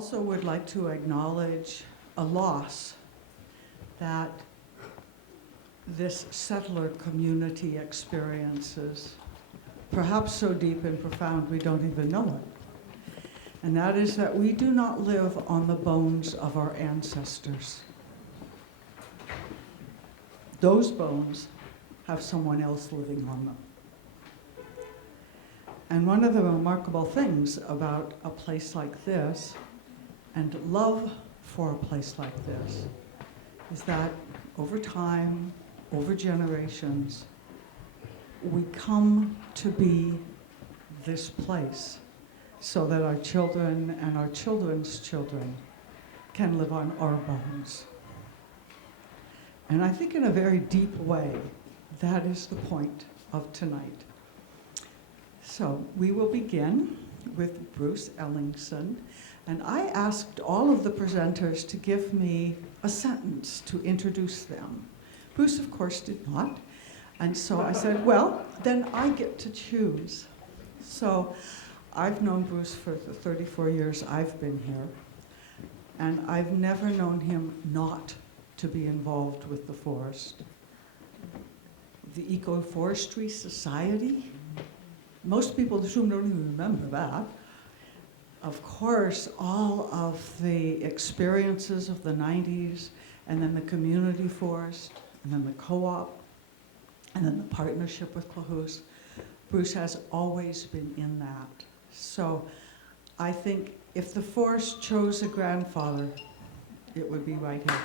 also would like to acknowledge a loss that this settler community experiences, perhaps so deep and profound we don't even know it. And that is that we do not live on the bones of our ancestors. Those bones have someone else living on them. And one of the remarkable things about a place like this, and love for a place like this, is that over time, over generations, we come to be this place so that our children and our children's children can live on our bones. And I think in a very deep way, that is the point of tonight. So we will begin with Bruce Ellingson. And I asked all of the presenters to give me a sentence to introduce them. Bruce, of course, did not. And so I said, well, then I get to choose. So I've known Bruce for the 34 years I've been here. And I've never known him not to be involved with the forest. The Forestry Society, most people in this room don't even remember that. Of course, all of the experiences of the 90s, and then the community forest, and then the co-op, and then the partnership with Clahoos. Bruce has always been in that. So I think if the forest chose a grandfather, it would be right here.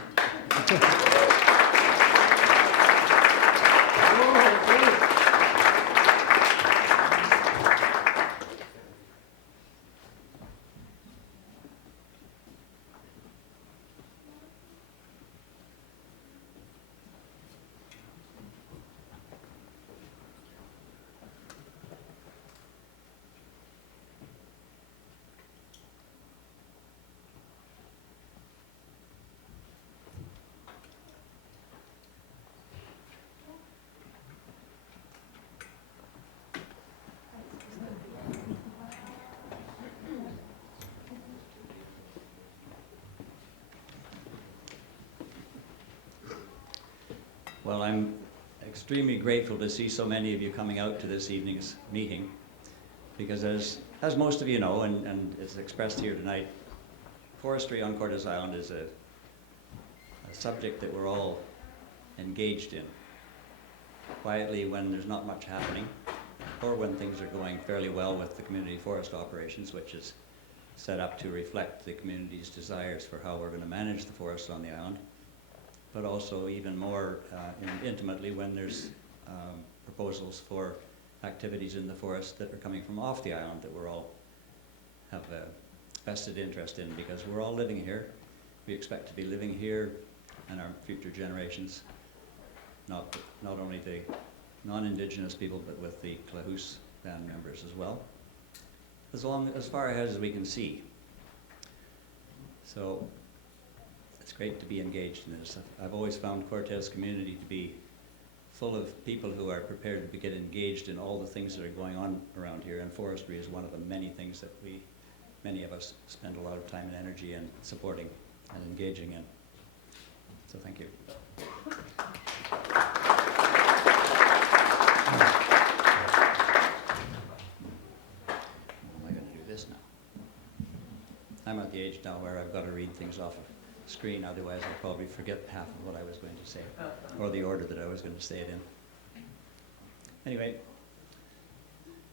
Well, I'm extremely grateful to see so many of you coming out to this evening's meeting, because as most of you know, and it's expressed here tonight, forestry on Cortes Island is a subject that we're all engaged in, quietly when there's not much happening, or when things are going fairly well with the community forest operations, which is set up to reflect the community's desires for how we're going to manage the forest on the island, but also even more intimately when there's proposals for activities in the forest that are coming from off the island that we're all have a vested interest in, because we're all living here. We expect to be living here, and our future generations, not only the non-Indigenous people, but with the Clahoos band members as well, as far ahead as we can see. So it's great to be engaged in this. I've always found Cortes community to be full of people who are prepared to get engaged in all the things that are going on around here, and forestry is one of the many things that many of us spend a lot of time and energy in supporting and engaging in. So thank you. How am I going to do this now? I'm at the age now where I've got to read things off of screen, otherwise I'll probably forget half of what I was going to say, or the order that I was going to say it in. Anyway,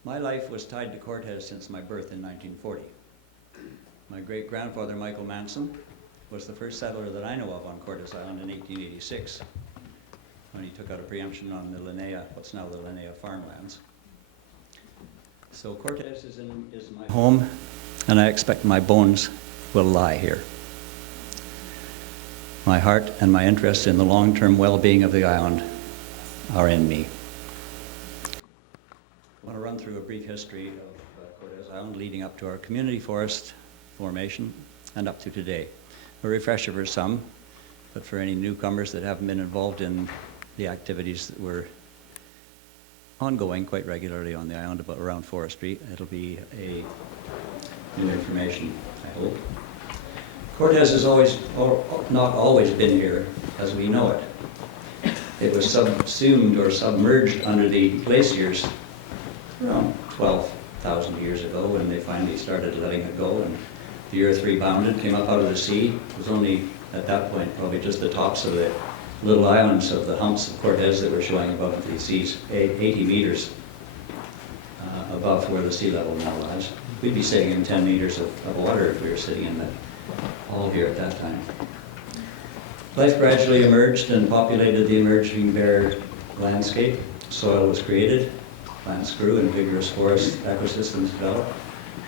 my life was tied to Cortes since my birth in 1940. My great-grandfather, Michael Manson, was the first settler that I know of on Cortes Island in 1886, when he took out a preemption on the Linnea, what's now the Linnea farmlands. So Cortes is my home, and I expect my bones will lie here. My heart and my interest in the long-term well-being of the island are in me. I want to run through a brief history of Cortes Island leading up to our community forest formation and up to today. A refresher for some, but for any newcomers that haven't been involved in the activities that were ongoing quite regularly on the island around forestry, it'll be a new information, I hope. Cortes has always, or not always been here as we know it. It was subsumed or submerged under the glaciers around 12,000 years ago when they finally started letting it go, and the earth rebounded, came up out of the sea. It was only at that point probably just the tops of the little islands of the humps of Cortes that were showing above the seas, 80 meters above where the sea level now lies. We'd be sitting in 10 meters of water if we were sitting in that hall here at that time. Life gradually emerged and populated the emerging bare landscape. Soil was created, plants grew, and vigorous forest ecosystems developed,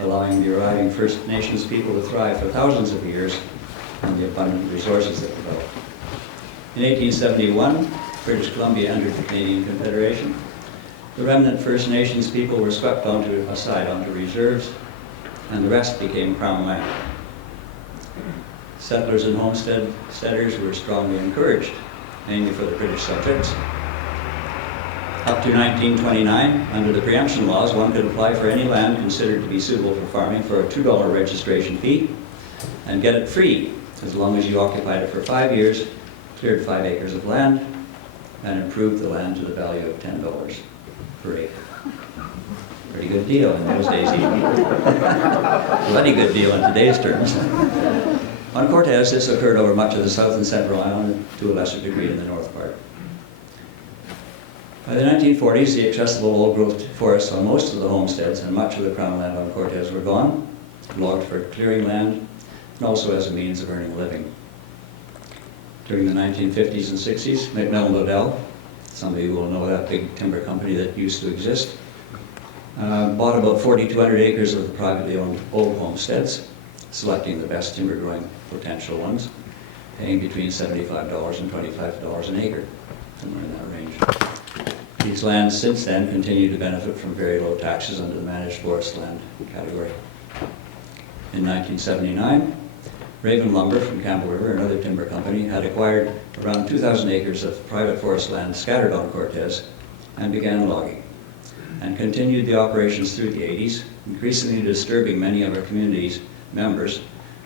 allowing the arriving First Nations people to thrive for thousands of years on the abundant resources that developed. In 1871, British Columbia entered the Canadian Confederation. The remnant First Nations people were swept aside onto reserves, and the rest became Crown land. Settlers and homesteaders were strongly encouraged, mainly for the British subjects. Up to 1929, under the preemption laws, one could apply for any land considered to be suitable for farming for a $2 registration fee and get it free as long as you occupied it for 5 years, cleared 5 acres of land, and improved the land to the value of $10 per acre. Pretty good deal in those days, even. Bloody good deal in today's terms. On Cortes, this occurred over much of the south and central island, and to a lesser degree in the north part. By the 1940s, the accessible old-growth forests on most of the homesteads and much of the Crown land on Cortes were gone, logged for clearing land, and also as a means of earning a living. During the 1950s and 60s, McMillan Lodell, some of you will know that big timber company that used to exist, bought about 4,200 acres of the privately owned old homesteads, selecting the best timber growing potential ones, paying between $75 and $25 an acre, somewhere in that range. These lands since then continue to benefit from very low taxes under the managed forest land category. In 1979, Raven Lumber from Campbell River, another timber company, had acquired around 2,000 acres of private forest land scattered on Cortes and began logging, and continued the operations through the 80s, increasingly disturbing many of our community's members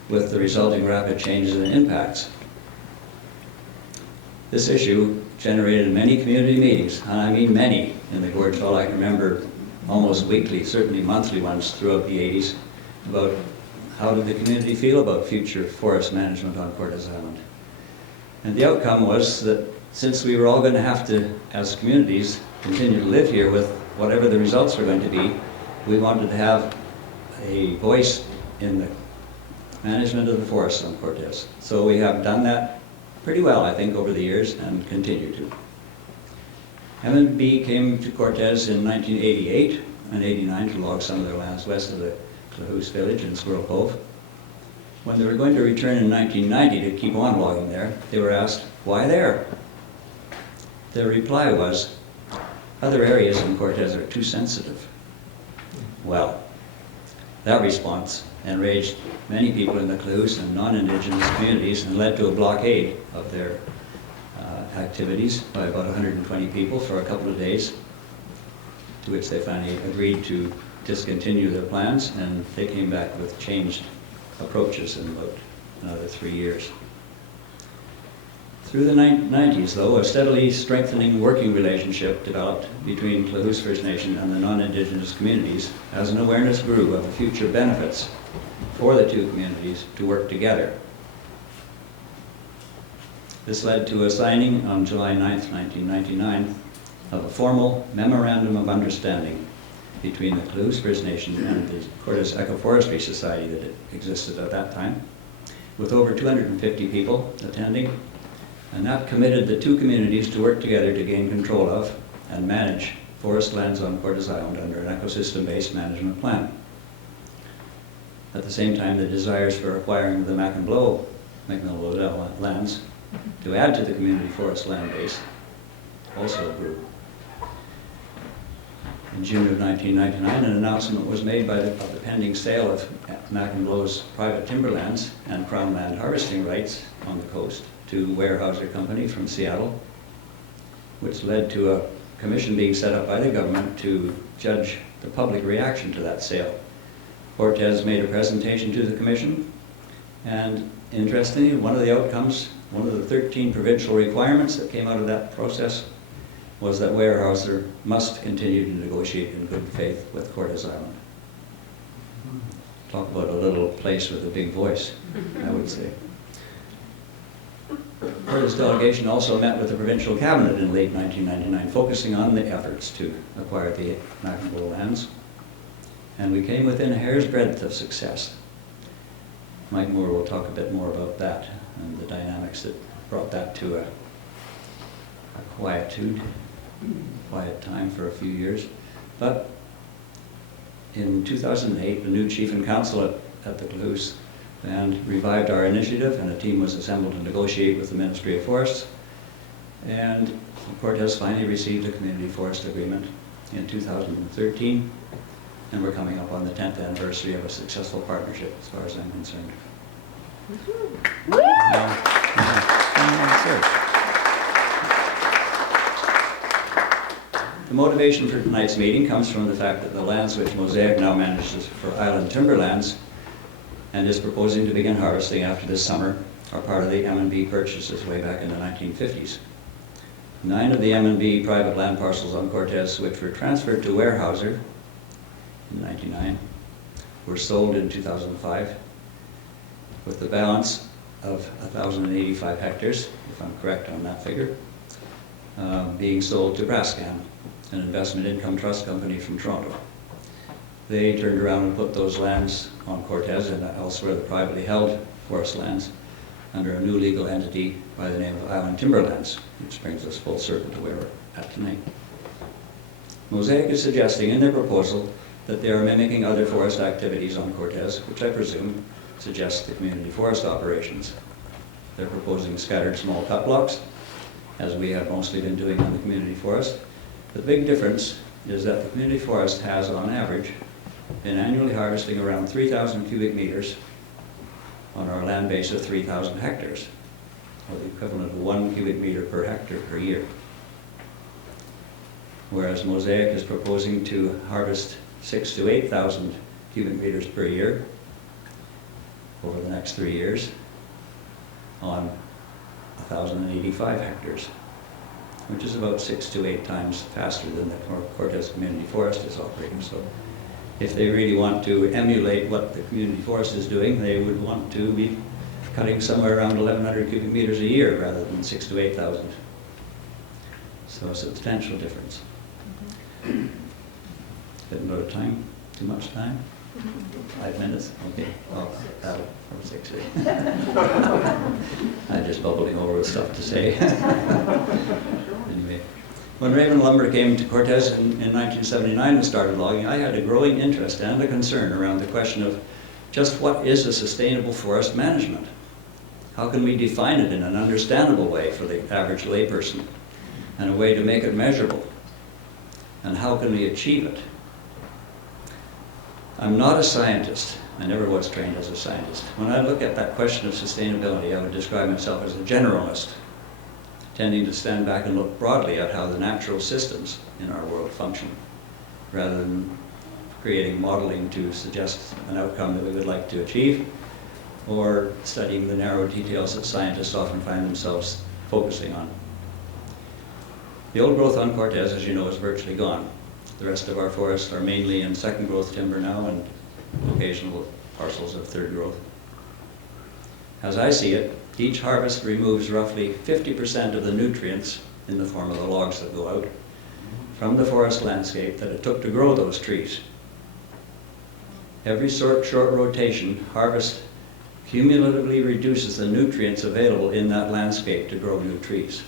with the resulting rapid changes and impacts. This issue generated many community meetings, and I mean many, in the Gorge Hall. I can remember almost weekly, certainly monthly ones throughout the 80s, about how did the community feel about future forest management on Cortes Island. And the outcome was that since we were all going to have to, as communities, continue to live here with whatever the results were going to be, we wanted to have a voice in the management of the forests on Cortes. So we have done that pretty well, I think, over the years and continue to. M&B came to Cortes in 1988 and 89 to log some of their lands west of the Clahoose village in Squirrel Cove. When they were going to return in 1990 to keep on logging there, they were asked, why there? Their reply was, other areas in Cortes are too sensitive. Well, that response enraged many people in the Clahoose and non-Indigenous communities and led to a blockade of their activities by about 120 people for a couple of days, to which they finally agreed to discontinue their plans, and they came back with changed approaches in about another 3 years. Through the 90s, though, a steadily strengthening working relationship developed between Clahoose First Nation and the non-Indigenous communities as an awareness grew of the future benefits for the two communities to work together. This led to a signing on July 9th, 1999, of a formal Memorandum of Understanding between the Clahoose First Nation and the Cortes Eco-Forestry Society that existed at that time, with over 250 people attending, and that committed the two communities to work together to gain control of and manage forest lands on Cortes Island under an ecosystem-based management plan. At the same time, the desires for acquiring the McMillan Lodell lands to add to the community forest land base also grew. In June of 1999, an announcement was made of the pending sale of McMillan's private timberlands and Crown land harvesting rights on the coast to Weyerhaeuser Company from Seattle, which led to a commission being set up by the government to judge the public reaction to that sale. Cortes made a presentation to the commission, And interestingly, one of the outcomes, one of the 13 provincial requirements that came out of that process was that Weyerhaeuser must continue to negotiate in good faith with Cortes Island. Talk about a little place with a big voice, I would say. Cortes delegation also met with the provincial cabinet in late 1999, focusing on the efforts to acquire the actionable lands. And we came within a hair's breadth of success. Mike Moore will talk a bit more about that and the dynamics that brought that to a quiet time for a few years. But in 2008, the new chief and council at the Clues and revived our initiative, and a team was assembled to negotiate with the Ministry of Forests. And Cortes finally received a community forest agreement in 2013, and we're coming up on the 10th anniversary of a successful partnership, as far as I'm concerned. The motivation for tonight's meeting comes from the fact that the lands which MOSAIC now manages for island timberlands and is proposing to begin harvesting after this summer are part of the M&B purchases way back in the 1950s. 9 of the M&B private land parcels on Cortes, which were transferred to Weyerhaeuser in 1999, were sold in 2005, with the balance of 1,085 hectares, if I'm correct on that figure, being sold to Brascan, an investment income trust company from Toronto. They turned around and put those lands on Cortes and elsewhere, the privately held forest lands, under a new legal entity by the name of Island Timberlands, which brings us full circle to where we're at tonight. MOSAIC is suggesting in their proposal that they are mimicking other forest activities on Cortes, which I presume suggests the community forest operations. They're proposing scattered small cut blocks, as we have mostly been doing on the community forest. The big difference is that the community forest has, on average, been annually harvesting around 3,000 cubic meters on our land base of 3,000 hectares, or the equivalent of 1 cubic meter per hectare per year. Whereas MOSAIC is proposing to harvest 6,000 to 8,000 cubic meters per year over the next 3 years on 1,085 hectares, which is about 6 to 8 times faster than the Cortes Community Forest is operating. So if they really want to emulate what the community forest is doing, they would want to be cutting somewhere around 1,100 cubic meters a year rather than 6,000 to 8,000. So a substantial difference. Getting out of time? Too much time? 5 minutes? Okay. Well, that'll 6. I'm just bubbling over with stuff to say. Anyway, when Raven Lumber came to Cortes in 1979 and started logging, I had a growing interest and a concern around the question of just what is a sustainable forest management? How can we define it in an understandable way for the average layperson and a way to make it measurable? And how can we achieve it? I'm not a scientist. I never was trained as a scientist. When I look at that question of sustainability, I would describe myself as a generalist, tending to stand back and look broadly at how the natural systems in our world function, rather than creating modeling to suggest an outcome that we would like to achieve, or studying the narrow details that scientists often find themselves focusing on. The old growth on Cortes, as you know, is virtually gone. The rest of our forests are mainly in second growth timber now and occasional parcels of third growth. As I see it, each harvest removes roughly 50% of the nutrients in the form of the logs that go out from the forest landscape that it took to grow those trees. Every short rotation harvest cumulatively reduces the nutrients available in that landscape to grow new trees.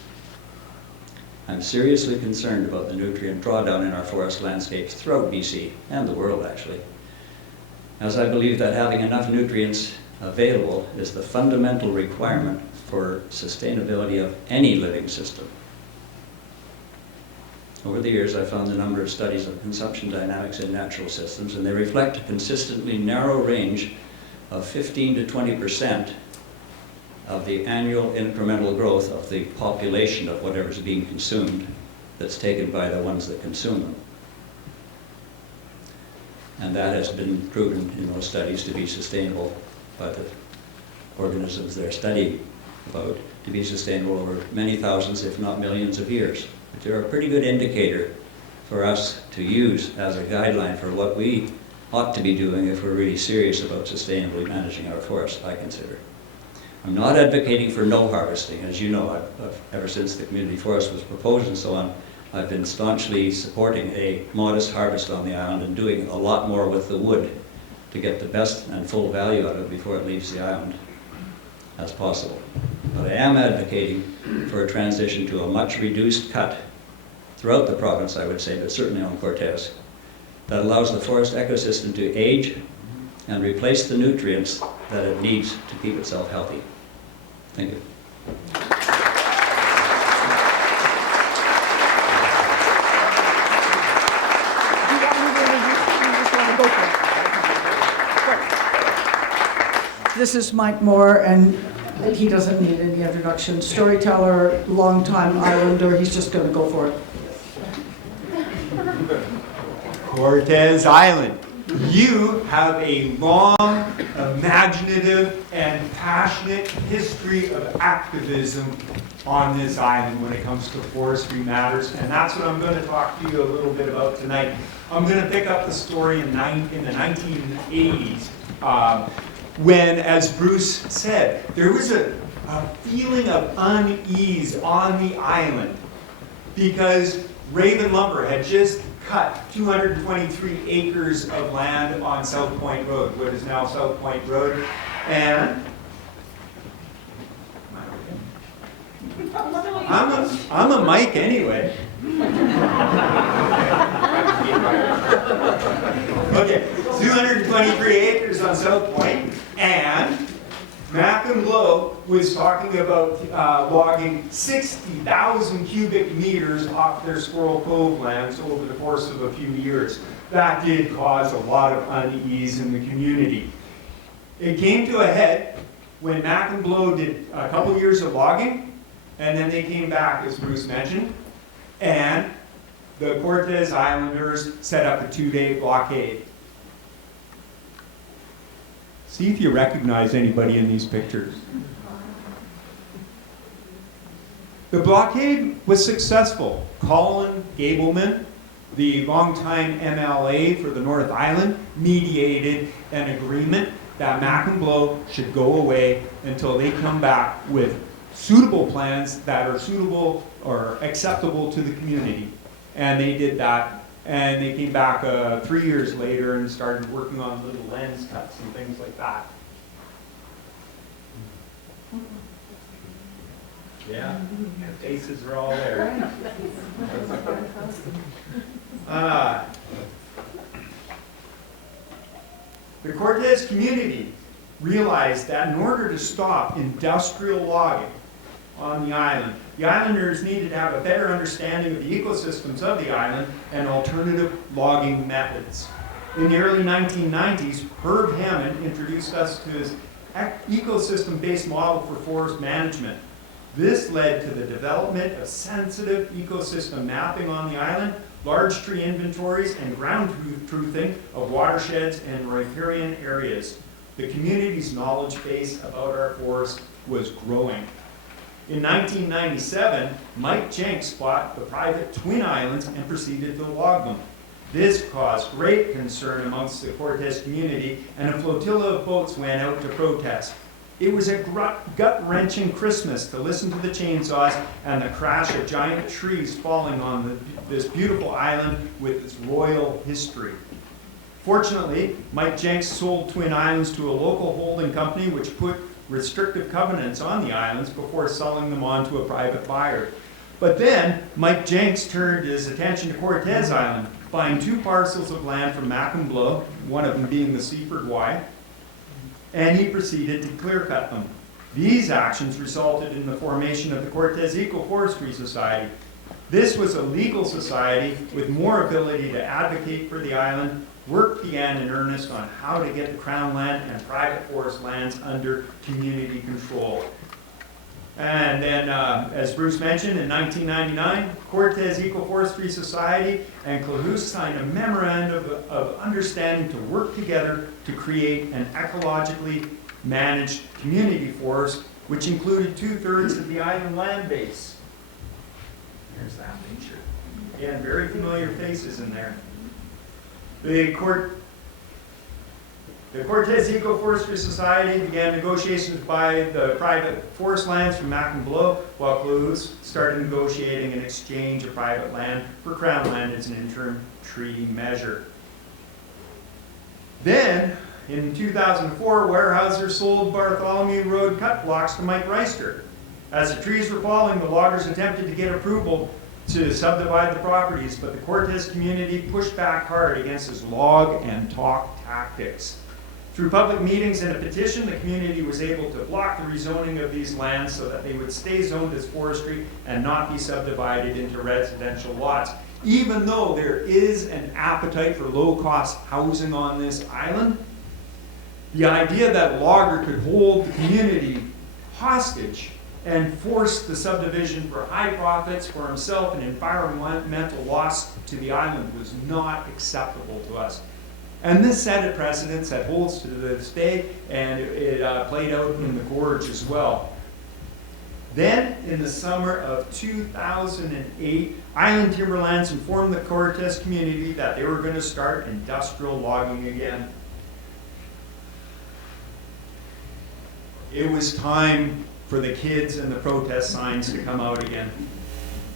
I'm seriously concerned about the nutrient drawdown in our forest landscapes throughout BC, and the world actually, as I believe that having enough nutrients available is the fundamental requirement for sustainability of any living system. Over the years, I've found a number of studies of consumption dynamics in natural systems, and they reflect a consistently narrow range of 15 to 20% of the annual incremental growth of the population of whatever's being consumed that's taken by the ones that consume them. And that has been proven in those studies to be sustainable by the organisms they're studying about to be sustainable over many thousands, if not millions of years. But they're a pretty good indicator for us to use as a guideline for what we ought to be doing if we're really serious about sustainably managing our forests, I consider. I'm not advocating for no harvesting. As you know, ever since the community forest was proposed and so on, I've been staunchly supporting a modest harvest on the island and doing a lot more with the wood to get the best and full value out of it before it leaves the island as possible. But I am advocating for a transition to a much reduced cut throughout the province, I would say, but certainly on Cortes, that allows the forest ecosystem to age and replace the nutrients that it needs to keep itself healthy. Thank you. This is Mike Moore, and he doesn't need any introduction. Storyteller, longtime islander, he's just going to go for it. Cortes Island. You have a long, imaginative, and passionate history of activism on this island when it comes to forestry matters, and that's what I'm going to talk to you a little bit about tonight. I'm going to pick up the story in the 1980s when, as Bruce said, there was a feeling of unease on the island because Raven Lumber had just cut 223 acres of land on South Point Road, what is now South Point Road, and I'm a Mike anyway. Okay, 223 acres on South Point, and Mac and Blow was talking about logging 60,000 cubic meters off their Squirrel Cove lands over the course of a few years. That did cause a lot of unease in the community. It came to a head when Mac and Blow did a couple years of logging, and then they came back, as Bruce mentioned, and the Cortes Islanders set up a 2-day blockade. See if you recognize anybody in these pictures. The blockade was successful. Colin Gableman, the longtime MLA for the North Island, mediated an agreement that Mac and Blow should go away until they come back with suitable plans that are suitable or acceptable to the community. And they did that. And they came back 3 years later and started working on little lens cuts and things like that. Yeah, the faces are all there. The Cortes community realized that in order to stop industrial logging on the islanders needed to have a better understanding of the ecosystems of the island and alternative logging methods. In the early 1990s, Herb Hammond introduced us to his ecosystem-based model for forest management. This led to the development of sensitive ecosystem mapping on the island, large tree inventories, and ground truthing of watersheds and riparian areas. The community's knowledge base about our forest was growing. In 1997, Mike Jenks bought the private Twin Islands and proceeded to log them. This caused great concern amongst the Cortes community, and a flotilla of boats went out to protest. It was a gut-wrenching Christmas to listen to the chainsaws and the crash of giant trees falling on this beautiful island with its royal history. Fortunately, Mike Jenks sold Twin Islands to a local holding company which put restrictive covenants on the islands before selling them on to a private buyer. But then, Mike Jenks turned his attention to Cortes Island, buying 2 parcels of land from Mac and Blow, one of them being the Seaford Y, and he proceeded to clear-cut them. These actions resulted in the formation of the Cortes Eco-Forestry Society. This was a legal society with more ability to advocate for the island. Work began in earnest on how to get the Crown land and private forest lands under community control. And then, as Bruce mentioned, in 1999, Cortes Eco-Forestry Society and Clahoose signed a memorandum of understanding to work together to create an ecologically managed community forest, which included 2/3 of the island land base. There's that picture. Again, very familiar faces in there. The Cortes Eco-Forestry Society began negotiations to buy the private forest lands from Mac and Below, while Clues started negotiating an exchange of private land for crown land as an interim tree measure. Then, in 2004, Weyerhaeuser sold Bartholomew Road cut blocks to Mike Reister. As the trees were falling, the loggers attempted to get approval to subdivide the properties, but the Cortes community pushed back hard against his log and talk tactics. Through public meetings and a petition, the community was able to block the rezoning of these lands so that they would stay zoned as forestry and not be subdivided into residential lots. Even though there is an appetite for low-cost housing on this island, the idea that a logger could hold the community hostage and force the subdivision for high profits for himself and environmental loss to the island was not acceptable to us. And this set a precedence that holds to this day, and it played out in the gorge as well. Then, in the summer of 2008, Island Timberlands informed the Cortes community that they were going to start industrial logging again. It was time for the kids and the protest signs to come out again.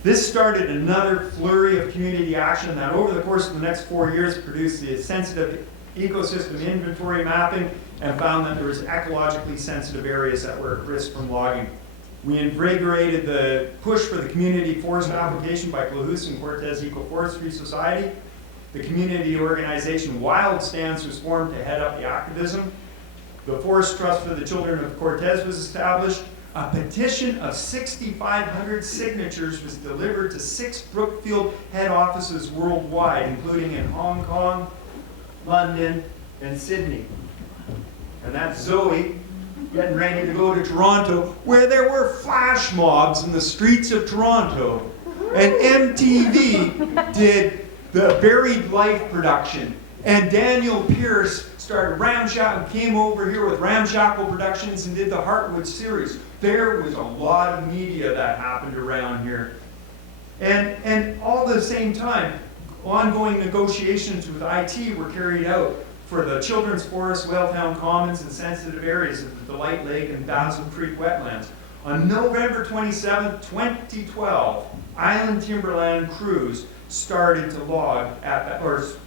This started another flurry of community action that over the course of the next 4 years produced the sensitive ecosystem inventory mapping and found that there was ecologically sensitive areas that were at risk from logging. We invigorated the push for the community forest application by Clues and Cortes Eco-Forestry Society. The community organization Wild Stance was formed to head up the activism. The Forest Trust for the Children of Cortes was established. A petition of 6,500 signatures was delivered to 6 Brookfield head offices worldwide, including in Hong Kong, London, and Sydney. And that's Zoe getting ready to go to Toronto, where there were flash mobs in the streets of Toronto. And MTV did the Buried Life production. And Daniel Pierce came over here with Ramshackle Productions and did the Heartwood series. There was a lot of media that happened around here. And all at the same time, ongoing negotiations with IT were carried out for the Children's Forest, Whaletown Commons, and sensitive areas of the Delight Lake and Basil Creek wetlands. On November 27, 2012, Island Timberland crews started to log at, arrived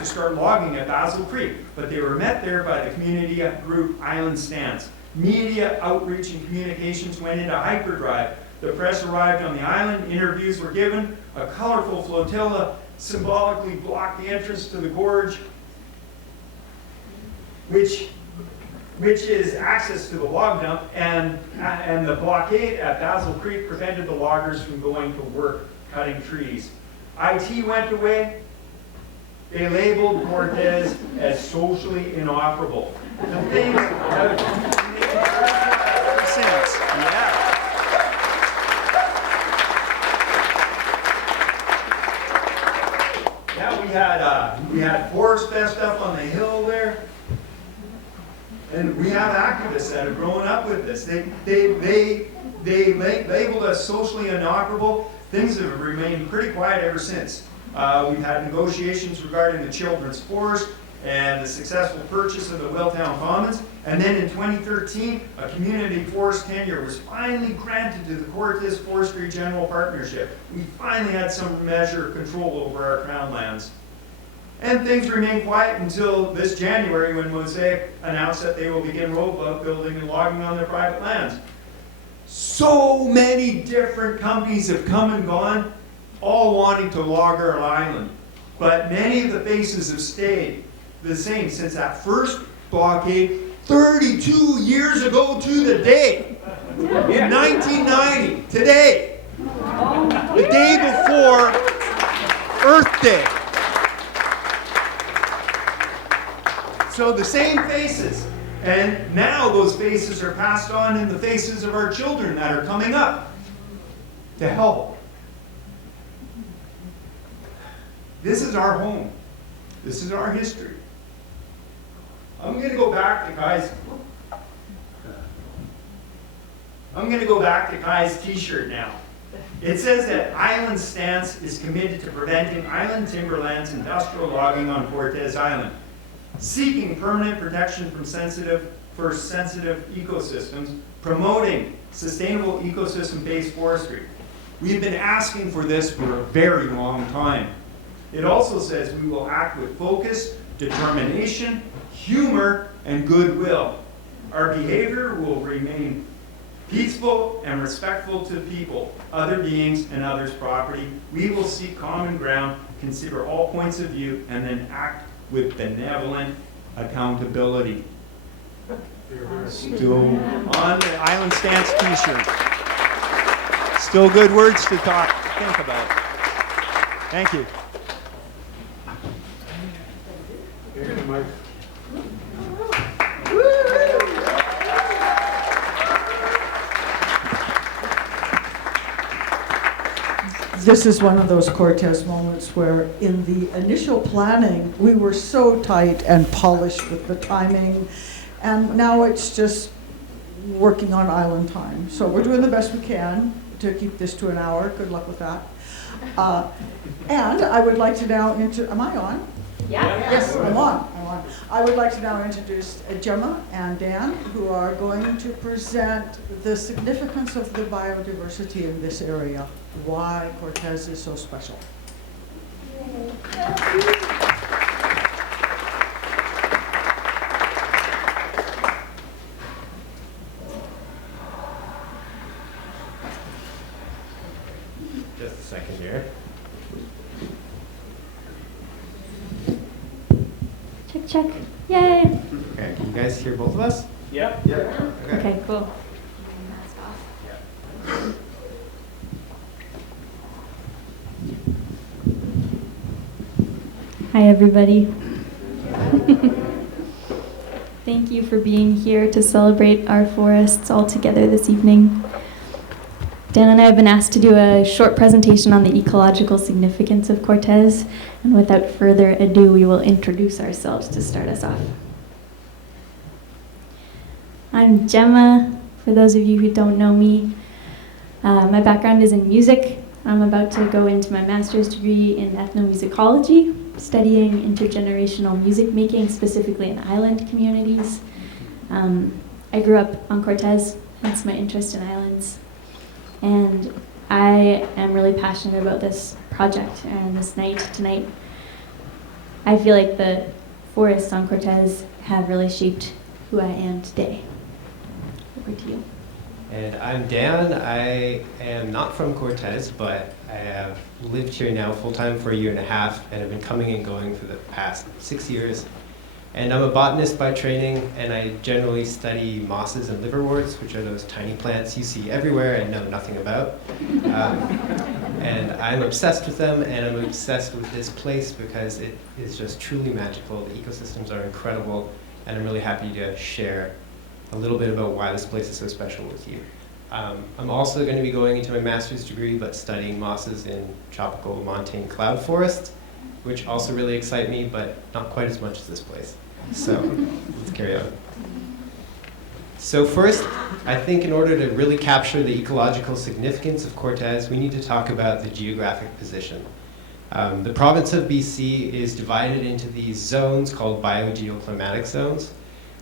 to start logging at Basil Creek, but they were met there by the community group Island Stance. Media outreach and communications went into hyperdrive. The press arrived on the island, interviews were given, a colorful flotilla symbolically blocked the entrance to the gorge, which is access to the log dump, and the blockade at Basil Creek prevented the loggers from going to work cutting trees. IT went away. They labeled Cortes as socially inoperable. The things have ever since. Yeah. Yeah, we had Forest Fest up on the hill there, and we have activists that have grown up with this. They labeled us socially inoperable. Things have remained pretty quiet ever since. We've had negotiations regarding the Children's Forest and the successful purchase of the Whaletown Commons. And then in 2013, a community forest tenure was finally granted to the Cortes Forestry General Partnership. We finally had some measure of control over our crown lands. And things remained quiet until this January when MOSAIC announced that they will begin road building and logging on their private lands. So many different companies have come and gone, all wanting to log our island. But many of the faces have stayed the same since that first blockade 32 years ago to the day, in 1990, today, the day before Earth Day. So the same faces, and now those faces are passed on in the faces of our children that are coming up to help. This is our home. This is our history. I'm going to go back to Kai's t-shirt now. It says that Island Stance is committed to preventing island timberlands industrial logging on Cortes Island, seeking permanent protection from sensitive ecosystems, promoting sustainable ecosystem-based forestry. We've been asking for this for a very long time. It also says we will act with focus, determination, humor, and goodwill. Our behavior will remain peaceful and respectful to people, other beings, and others' property. We will seek common ground, consider all points of view, and then act with benevolent accountability. Still on the Island Stance t-shirt. Still good words to think about. Thank you. This is one of those Cortes moments where in the initial planning, we were so tight and polished with the timing, and now it's just working on island time. So we're doing the best we can to keep this to an hour. Good luck with that. And I would like to now am I on? Yeah. Yes, I'm on. I would like to now introduce Gemma and Dan, who are going to present the significance of the biodiversity in this area, why Cortes is so special. Just a second here. Check, check. Yay. Okay, can you guys hear both of us? Yeah. Okay, cool. Hi, everybody. Thank you for being here to celebrate our forests all together this evening. Dan and I have been asked to do a short presentation on the ecological significance of Cortes, and without further ado, we will introduce ourselves to start us off. I'm Gemma, for those of you who don't know me. My background is in music. I'm about to go into my master's degree in ethnomusicology, studying intergenerational music making, specifically in island communities. I grew up on Cortes, hence my interest in islands. And I am really passionate about this project and this night tonight. I feel like the forests on Cortes have really shaped who I am today. Over to you. And I'm Dan. I am not from Cortes, but I have lived here now full-time for 1.5 years, and I've been coming and going for the past 6 years. And I'm a botanist by training, and I generally study mosses and liverworts, which are those tiny plants you see everywhere and know nothing about. And I'm obsessed with them, and I'm obsessed with this place because it is just truly magical. The ecosystems are incredible, and I'm really happy to share a little bit about why this place is so special with you. I'm also going to be going into my master's degree, but studying mosses in tropical montane cloud forests, which also really excite me, but not quite as much as this place. So let's carry on. So first, I think in order to really capture the ecological significance of Cortes, we need to talk about the geographic position. The province of BC is divided into these zones called biogeoclimatic zones,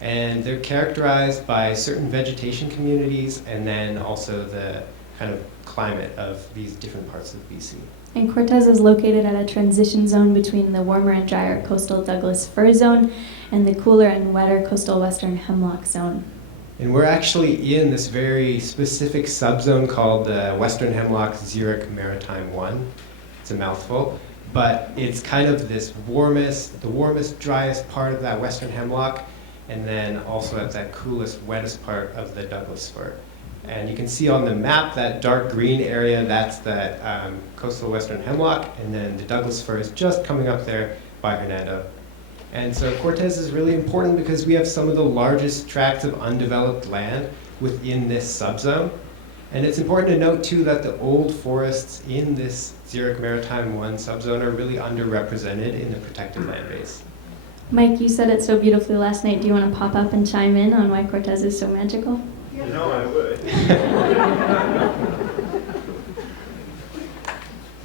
and they're characterized by certain vegetation communities and then also the kind of climate of these different parts of BC. And Cortes is located at a transition zone between the warmer and drier coastal Douglas fir zone and the cooler and wetter coastal western hemlock zone. And we're actually in this very specific subzone called the Western Hemlock Xeric Maritime 1. It's a mouthful, but it's kind of the warmest, driest part of that Western hemlock, and then also at that coolest, wettest part of the Douglas fir. And you can see on the map that dark green area, that's that coastal western hemlock, and then the Douglas fir is just coming up there by Hernando. And so Cortes is really important because we have some of the largest tracts of undeveloped land within this subzone. And it's important to note too that the old forests in this Xeric Maritime 1 subzone are really underrepresented in the protected land base. Mike, you said it so beautifully last night. Do you want to pop up and chime in on why Cortes is so magical? You know I would.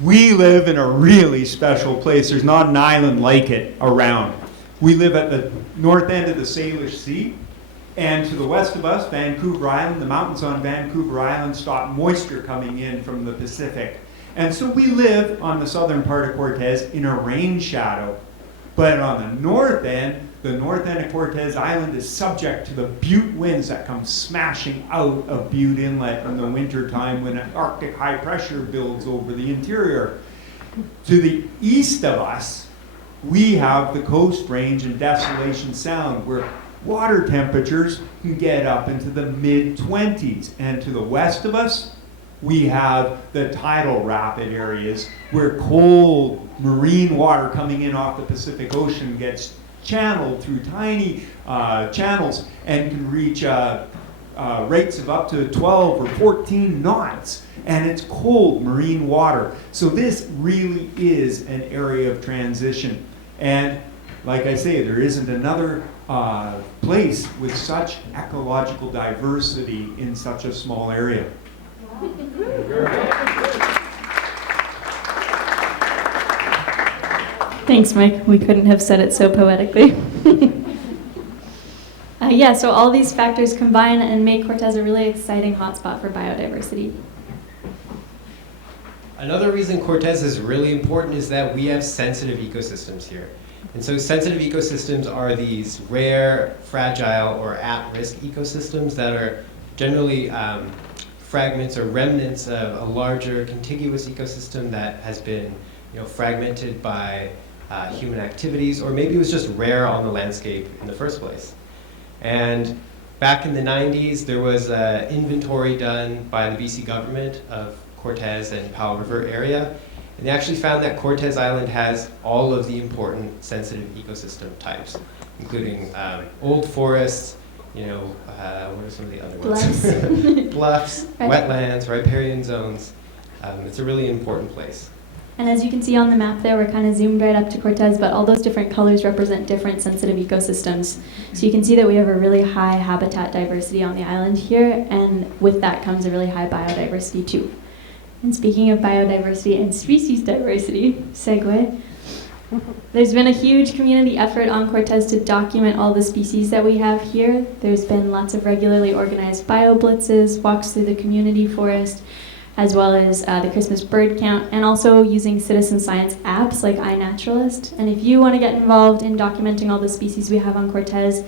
We live in a really special place. There's not an island like it around. We live at the north end of the Salish Sea, and to the west of us, Vancouver Island, the mountains on Vancouver Island stop moisture coming in from the Pacific. And so we live on the southern part of Cortes in a rain shadow. But on the north end of Cortes Island is subject to the Butte winds that come smashing out of Butte Inlet in the wintertime when an Arctic high pressure builds over the interior. To the east of us, we have the Coast Range and Desolation Sound, where water temperatures can get up into the mid-20s. And to the west of us, we have the tidal rapid areas where cold marine water coming in off the Pacific Ocean gets channeled through tiny channels and can reach rates of up to 12 or 14 knots. And it's cold marine water. So this really is an area of transition. And like I say, there isn't another place with such ecological diversity in such a small area. Thanks, Mike. We couldn't have said it so poetically. Yeah, so all these factors combine and make Cortes a really exciting hotspot for biodiversity. Another reason Cortes is really important is that we have sensitive ecosystems here. And so sensitive ecosystems are these rare, fragile, or at-risk ecosystems that are generally fragments or remnants of a larger contiguous ecosystem that has been fragmented by human activities, or maybe it was just rare on the landscape in the first place. And back in the 90s, there was an inventory done by the BC government of Cortes and Powell River area, and they actually found that Cortes Island has all of the important sensitive ecosystem types, including old forests, what are some of the other ones? Bluffs. Bluffs, Right. Wetlands, riparian zones. It's a really important place. And as you can see on the map there, we're kind of zoomed right up to Cortes, but all those different colors represent different sensitive ecosystems. So you can see that we have a really high habitat diversity on the island here, and with that comes a really high biodiversity too. And speaking of biodiversity and species diversity, segue, there's been a huge community effort on Cortes to document all the species that we have here. There's been lots of regularly organized bio-blitzes, walks through the community forest, as well as the Christmas bird count, and also using citizen science apps like iNaturalist. And if you want to get involved in documenting all the species we have on Cortes,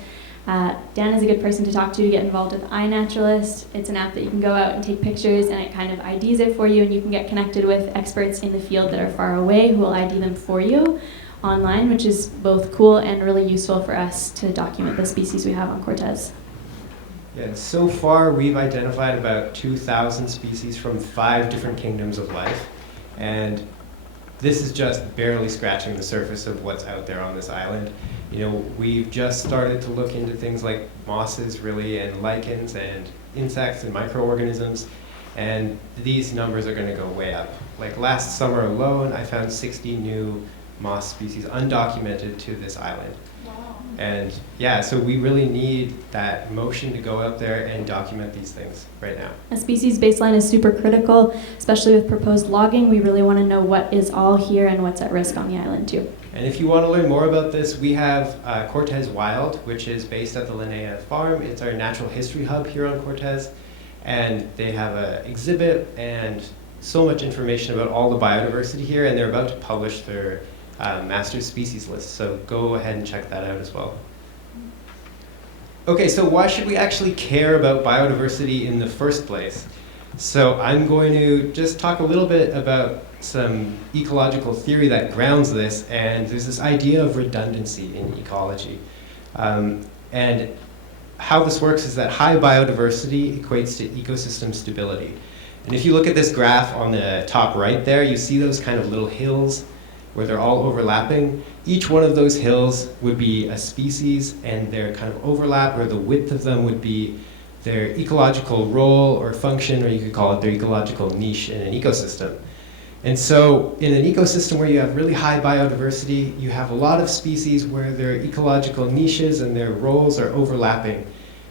Dan is a good person to talk to get involved with iNaturalist. It's an app that you can go out and take pictures, and it kind of IDs it for you, and you can get connected with experts in the field that are far away who will ID them for you online, which is both cool and really useful for us to document the species we have on Cortes. Yeah, and so far we've identified about 2,000 species from 5 different kingdoms of life, and this is just barely scratching the surface of what's out there on this island. We've just started to look into things like mosses, really, and lichens, and insects and microorganisms, and these numbers are going to go way up. Like last summer alone, I found 60 new moss species undocumented to this island. And yeah, so we really need that motion to go out there and document these things right now. A species baseline is super critical, especially with proposed logging. We really want to know what is all here and what's at risk on the island too. And if you want to learn more about this, we have Cortes Wild, which is based at the Linnea Farm. It's our natural history hub here on Cortes. And they have an exhibit and so much information about all the biodiversity here, and they're about to publish their master species list, so go ahead and check that out as well. Okay, so why should we actually care about biodiversity in the first place? So I'm going to just talk a little bit about some ecological theory that grounds this, and there's this idea of redundancy in ecology. And how this works is that high biodiversity equates to ecosystem stability. And if you look at this graph on the top right there, you see those kind of little hills where they're all overlapping. Each one of those hills would be a species, and their kind of overlap, or the width of them, would be their ecological role or function, or you could call it their ecological niche in an ecosystem. And so in an ecosystem where you have really high biodiversity, you have a lot of species where their ecological niches and their roles are overlapping.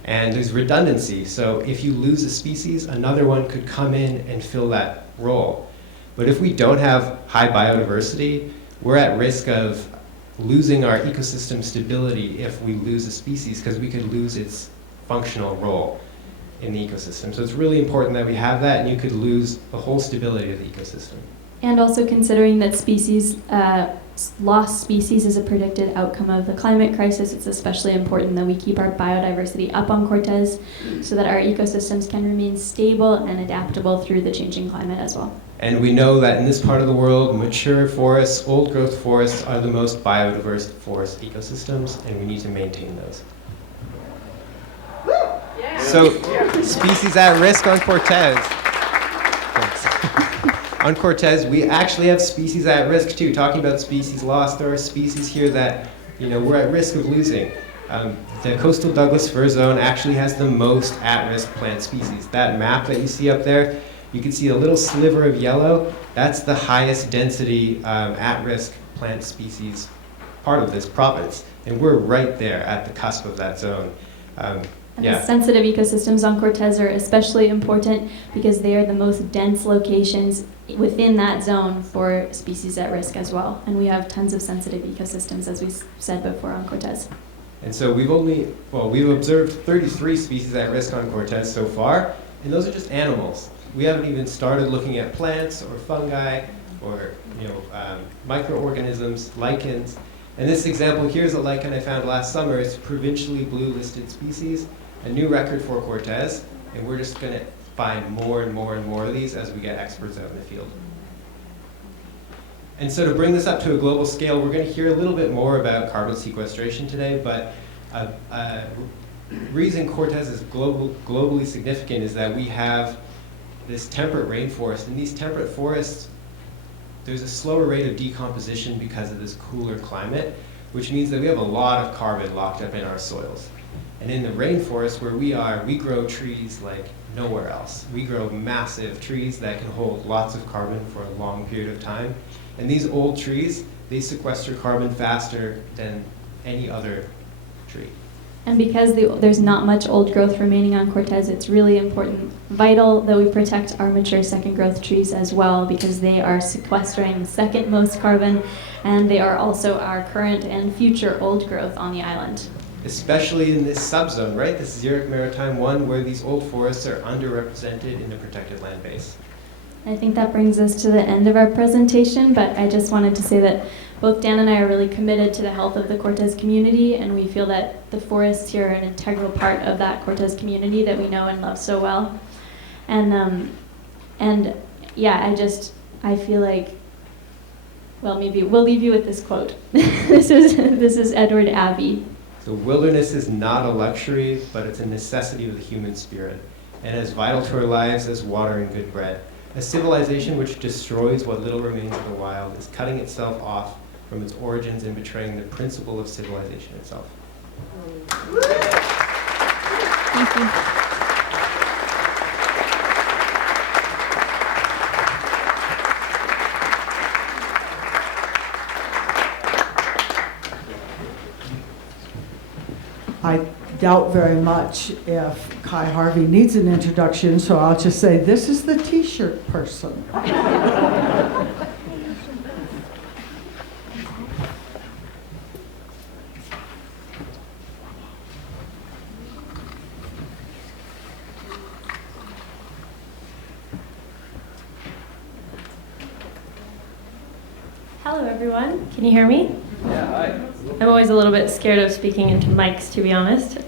And there's redundancy. So if you lose a species, another one could come in and fill that role. But if we don't have high biodiversity, we're at risk of losing our ecosystem stability if we lose a species, because we could lose its functional role in the ecosystem. So it's really important that we have that, and you could lose the whole stability of the ecosystem. And also considering that lost species is a predicted outcome of the climate crisis, it's especially important that we keep our biodiversity up on Cortes so that our ecosystems can remain stable and adaptable through the changing climate as well. And we know that in this part of the world, mature forests, old growth forests are the most biodiverse forest ecosystems, and we need to maintain those. Yeah. So, species at risk on Cortes. On Cortes, we actually have species at risk too. Talking about species lost, there are species here that we're at risk of losing. The coastal Douglas fir zone actually has the most at-risk plant species. That map that you see up there, you can see a little sliver of yellow. That's the highest density at-risk plant species part of this province. And we're right there at the cusp of that zone. The sensitive ecosystems on Cortes are especially important because they are the most dense locations within that zone for species at risk as well. And we have tons of sensitive ecosystems, as we said before, on Cortes. And so we've observed 33 species at risk on Cortes so far, and those are just animals. We haven't even started looking at plants or fungi or microorganisms, lichens. And this example here is a lichen I found last summer. It's provincially blue listed species, a new record for Cortes, and we're just going to find more and more and more of these as we get experts out in the field. And so to bring this up to a global scale, we're going to hear a little bit more about carbon sequestration today, but reason Cortes is globally significant is that we have this temperate rainforest. In these temperate forests, there's a slower rate of decomposition because of this cooler climate, which means that we have a lot of carbon locked up in our soils. And in the rainforest where we are, we grow trees like nowhere else. We grow massive trees that can hold lots of carbon for a long period of time. And these old trees, they sequester carbon faster than any other tree. And because there's not much old growth remaining on Cortes, it's really vital that we protect our mature second growth trees as well, because they are sequestering the second most carbon, and they are also our current and future old growth on the island. Especially in this subzone, right? This Xeric Maritime 1, where these old forests are underrepresented in the protected land base. I think that brings us to the end of our presentation, but I just wanted to say that both Dan and I are really committed to the health of the Cortes community, and we feel that the forests here are an integral part of that Cortes community that we know and love so well. And yeah, I feel like, well, maybe we'll leave you with this quote. This is Edward Abbey. So wilderness is not a luxury, but it's a necessity of the human spirit, and as vital to our lives as water and good bread. A civilization which destroys what little remains of the wild is cutting itself off from its origins and betraying the principle of civilization itself. Thank you. I doubt very much if Kai Harvey needs an introduction, so I'll just say, this is the T-shirt person. Hello, everyone. Can you hear me? Yeah, hi. I'm always a little bit scared of speaking into mics, to be honest.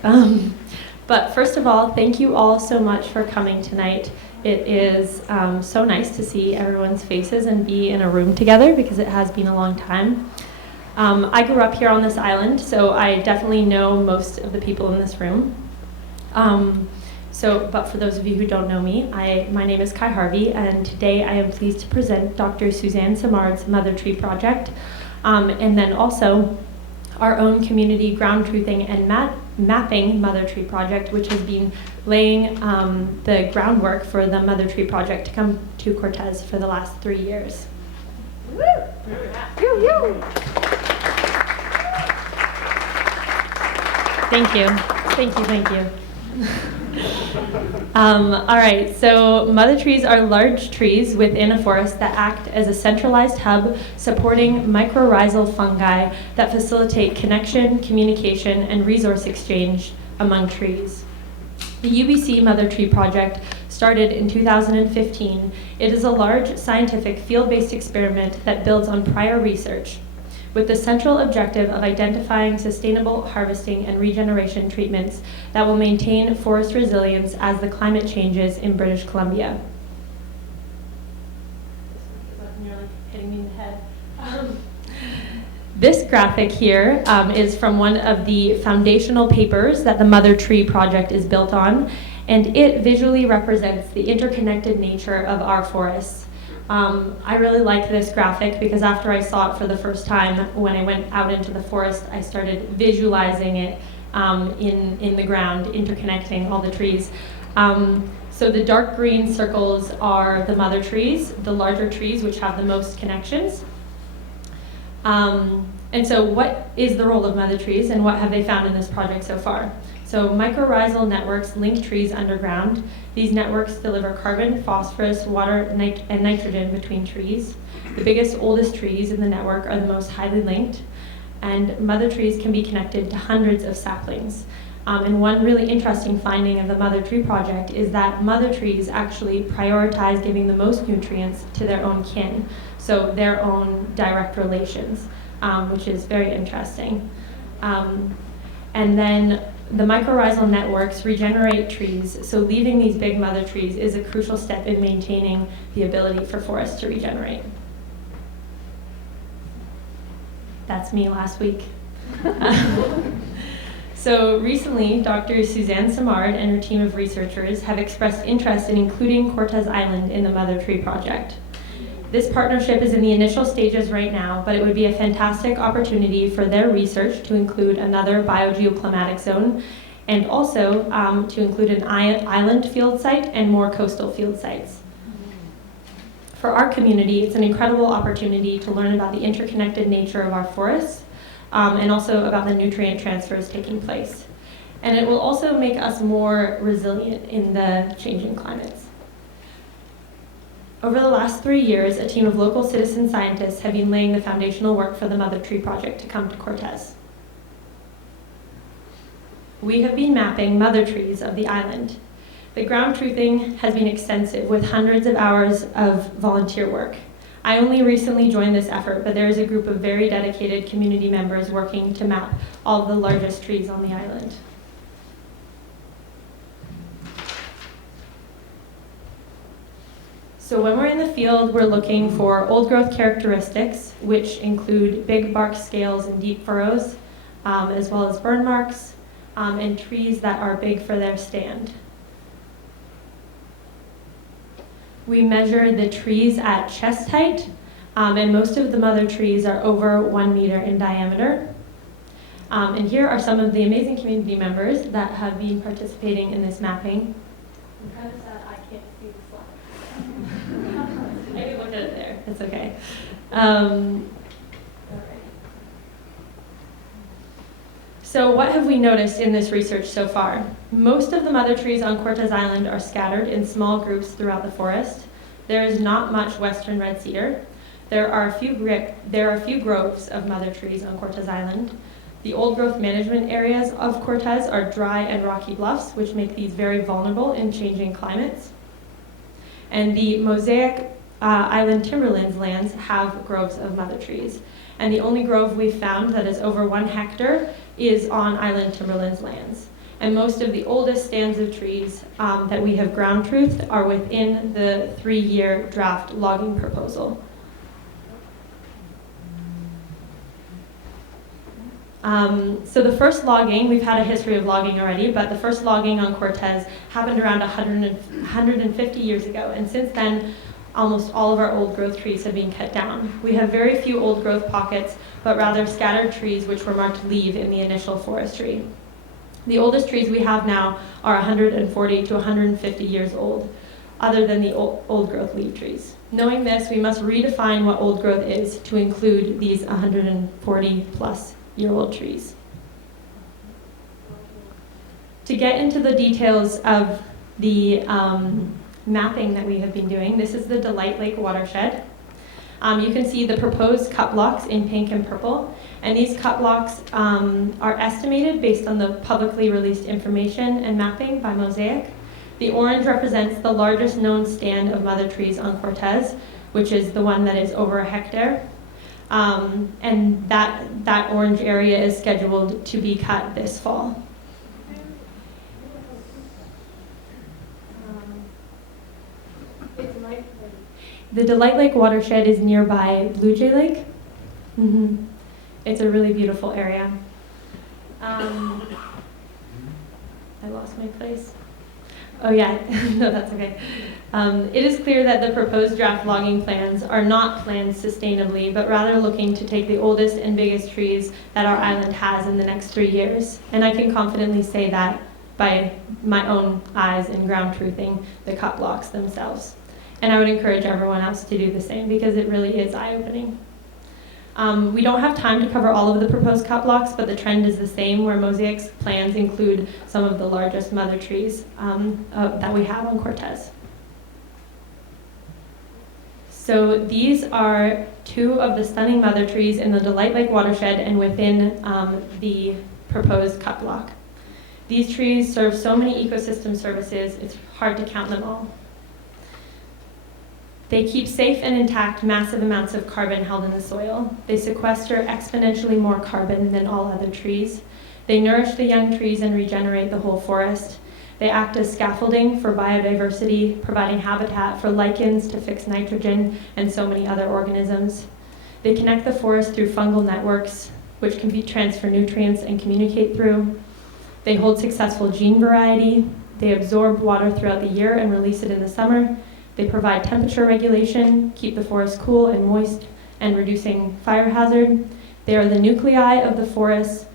But first of all, thank you all so much for coming tonight. It is so nice to see everyone's faces and be in a room together, because it has been a long time. I grew up here on this island, so I definitely know most of the people in this room. But for those of you who don't know me, my name is Kai Harvey, and today I am pleased to present Dr. Suzanne Samard's Mother Tree Project, and then also our own community ground truthing and mapping Mother Tree Project, which has been laying the groundwork for the Mother Tree Project to come to Cortes for the last 3 years. Thank you. Thank you, thank you. All right, so mother trees are large trees within a forest that act as a centralized hub supporting mycorrhizal fungi that facilitate connection, communication, and resource exchange among trees. The UBC Mother Tree Project started in 2015. It is a large scientific field-based experiment that builds on prior research, with the central objective of identifying sustainable harvesting and regeneration treatments that will maintain forest resilience as the climate changes in British Columbia. This graphic here is from one of the foundational papers that the Mother Tree Project is built on, and it visually represents the interconnected nature of our forests. I really like this graphic because after I saw it for the first time, when I went out into the forest, I started visualizing it in the ground, interconnecting all the trees. So the dark green circles are the mother trees, the larger trees which have the most connections. And so what is the role of mother trees and what have they found in this project so far? So mycorrhizal networks link trees underground. These networks deliver carbon, phosphorus, water, and nitrogen between trees. The biggest, oldest trees in the network are the most highly linked, and mother trees can be connected to hundreds of saplings. And one really interesting finding of the Mother Tree Project is that mother trees actually prioritize giving the most nutrients to their own kin, so their own direct relations, which is very interesting. And then the mycorrhizal networks regenerate trees, so leaving these big mother trees is a crucial step in maintaining the ability for forests to regenerate. That's me last week. So recently, Dr. Suzanne Simard and her team of researchers have expressed interest in including Cortes Island in the Mother Tree Project. This partnership is in the initial stages right now, but it would be a fantastic opportunity for their research to include another biogeoclimatic zone and also to include an island field site and more coastal field sites. For our community, it's an incredible opportunity to learn about the interconnected nature of our forests and also about the nutrient transfers taking place. And it will also make us more resilient in the changing climates. Over the last 3 years, a team of local citizen scientists have been laying the foundational work for the Mother Tree Project to come to Cortes. We have been mapping mother trees of the island. The ground truthing has been extensive with hundreds of hours of volunteer work. I only recently joined this effort, but there is a group of very dedicated community members working to map all of the largest trees on the island. So when we're in the field, we're looking for old growth characteristics, which include big bark scales and deep furrows, as well as burn marks, and trees that are big for their stand. We measure the trees at chest height, and most of the mother trees are over 1 meter in diameter. And here are some of the amazing community members that have been participating in this mapping. I'm kind of sad I can't see the slide. I can look at it there, it's okay. So what have we noticed in this research so far? Most of the mother trees on Cortes Island are scattered in small groups throughout the forest. There is not much western red cedar. There are a few groves of mother trees on Cortes Island. The old growth management areas of Cortes are dry and rocky bluffs, which make these very vulnerable in changing climates. And the MOSAIC Island Timberlands lands have groves of mother trees. And the only grove we've found that is over 1 hectare is on Island Timberlands lands. And most of the oldest stands of trees that we have ground truthed are within the 3-year draft logging proposal. So the first logging, we've had a history of logging already, but the first logging on Cortes happened around 150 years ago. And since then, almost all of our old growth trees have been cut down. We have very few old growth pockets, but rather scattered trees which were marked leave in the initial forestry. The oldest trees we have now are 140 to 150 years old. other than the old growth leaf trees. Knowing this, we must redefine what old growth is to include these 140 plus year old trees. To get into the details of the mapping that we have been doing, this is the Delight Lake watershed. You can see the proposed cut blocks in pink and purple, and these cut blocks are estimated based on the publicly released information and mapping by MOSAIC. The orange represents the largest known stand of mother trees on Cortes, which is the one that is over a hectare. And that orange area is scheduled to be cut this fall. The Delight Lake watershed is nearby Blue Jay Lake. It's a really beautiful area. I lost my place. Oh yeah, no, that's okay. It is clear that the proposed draft logging plans are not planned sustainably, but rather looking to take the oldest and biggest trees that our island has in the next 3 years. And I can confidently say that by my own eyes in ground truthing the cut blocks themselves. And I would encourage everyone else to do the same because it really is eye-opening. We don't have time to cover all of the proposed cut blocks, but the trend is the same, where MOSAIC's plans include some of the largest mother trees that we have on Cortes. So these are 2 of the stunning mother trees in the Delight Lake watershed and within the proposed cut block. These trees serve so many ecosystem services, it's hard to count them all. They keep safe and intact massive amounts of carbon held in the soil. They sequester exponentially more carbon than all other trees. They nourish the young trees and regenerate the whole forest. They act as scaffolding for biodiversity, providing habitat for lichens to fix nitrogen and so many other organisms. They connect the forest through fungal networks, which can transfer nutrients and communicate through. They hold successful gene variety. They absorb water throughout the year and release it in the summer. They provide temperature regulation, keep the forest cool and moist, and reducing fire hazard. They are the nuclei of the forest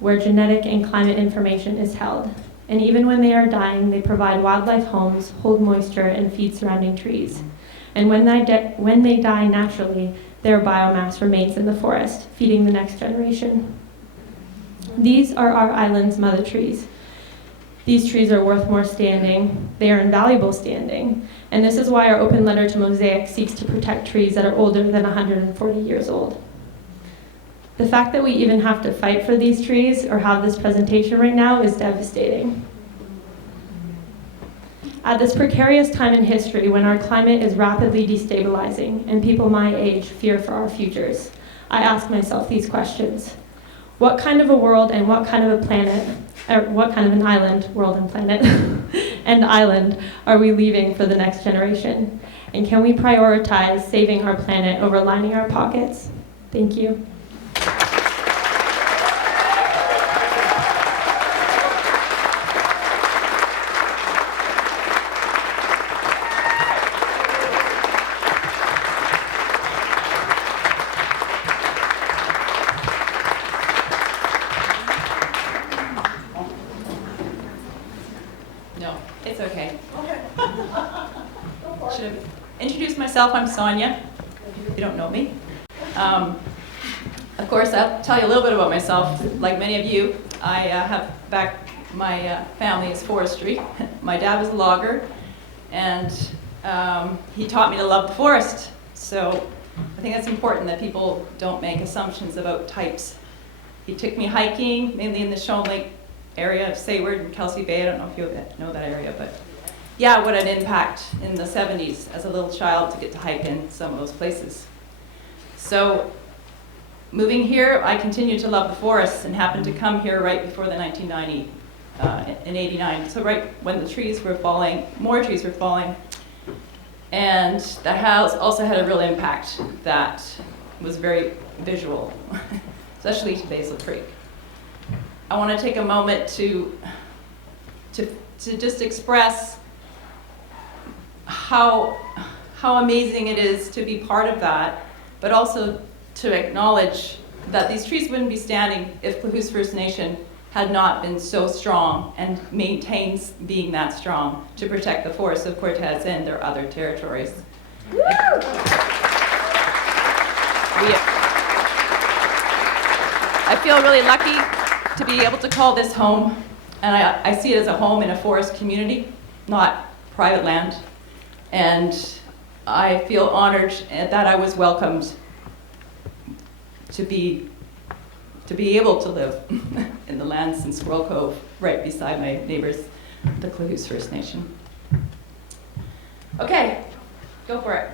where genetic and climate information is held. And even when they are dying, they provide wildlife homes, hold moisture, and feed surrounding trees. And when they die naturally, their biomass remains in the forest, feeding the next generation. These are our island's mother trees. These trees are worth more standing. They are invaluable standing. And this is why our open letter to MOSAIC seeks to protect trees that are older than 140 years old. The fact that we even have to fight for these trees or have this presentation right now is devastating. At this precarious time in history when our climate is rapidly destabilizing and people my age fear for our futures, I ask myself these questions. What kind of a world and what kind of a planet, or what kind of an island, world and planet, and island are we leaving for the next generation? And can we prioritize saving our planet over lining our pockets? Thank you. No, it's okay. Should have introduced myself. I'm Sonia, if you don't know me. Of course, I'll tell you a little bit about myself. Like many of you, I have my family is forestry. My dad was a logger, and he taught me to love the forest. So I think that's important that people don't make assumptions about types. He took me hiking, mainly in the Shoal Lake area of Sayward and Kelsey Bay. I don't know if you know that area, but yeah, what an impact in the 70s as a little child to get to hike in some of those places. So moving here, I continued to love the forests and happened to come here right before the 1990, in 89. So right when the trees were falling, more trees were falling. And that has also had a real impact that was very visual, especially to Basil Creek. I want to take a moment to just express how amazing it is to be part of that, but also to acknowledge that these trees wouldn't be standing if Cluhus First Nation had not been so strong and maintains being that strong to protect the forests of Cortes and their other territories. I feel really lucky to be able to call this home, and I see it as a home in a forest community, not private land. And I feel honored that I was welcomed to be able to live in the lands in Squirrel Cove, right beside my neighbors, the Clues First Nation. Okay, go for it.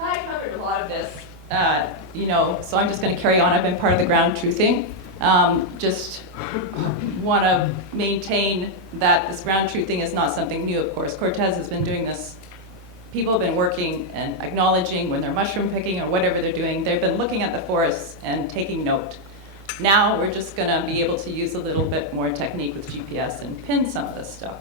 I covered a lot of this, so I'm just going to carry on. I've been part of the ground truthing. Just want to maintain that this ground truthing is not something new, of course. Cortes has been doing this. People have been working and acknowledging when they're mushroom picking or whatever they're doing. They've been looking at the forests and taking note. Now we're just going to be able to use a little bit more technique with GPS and pin some of this stuff.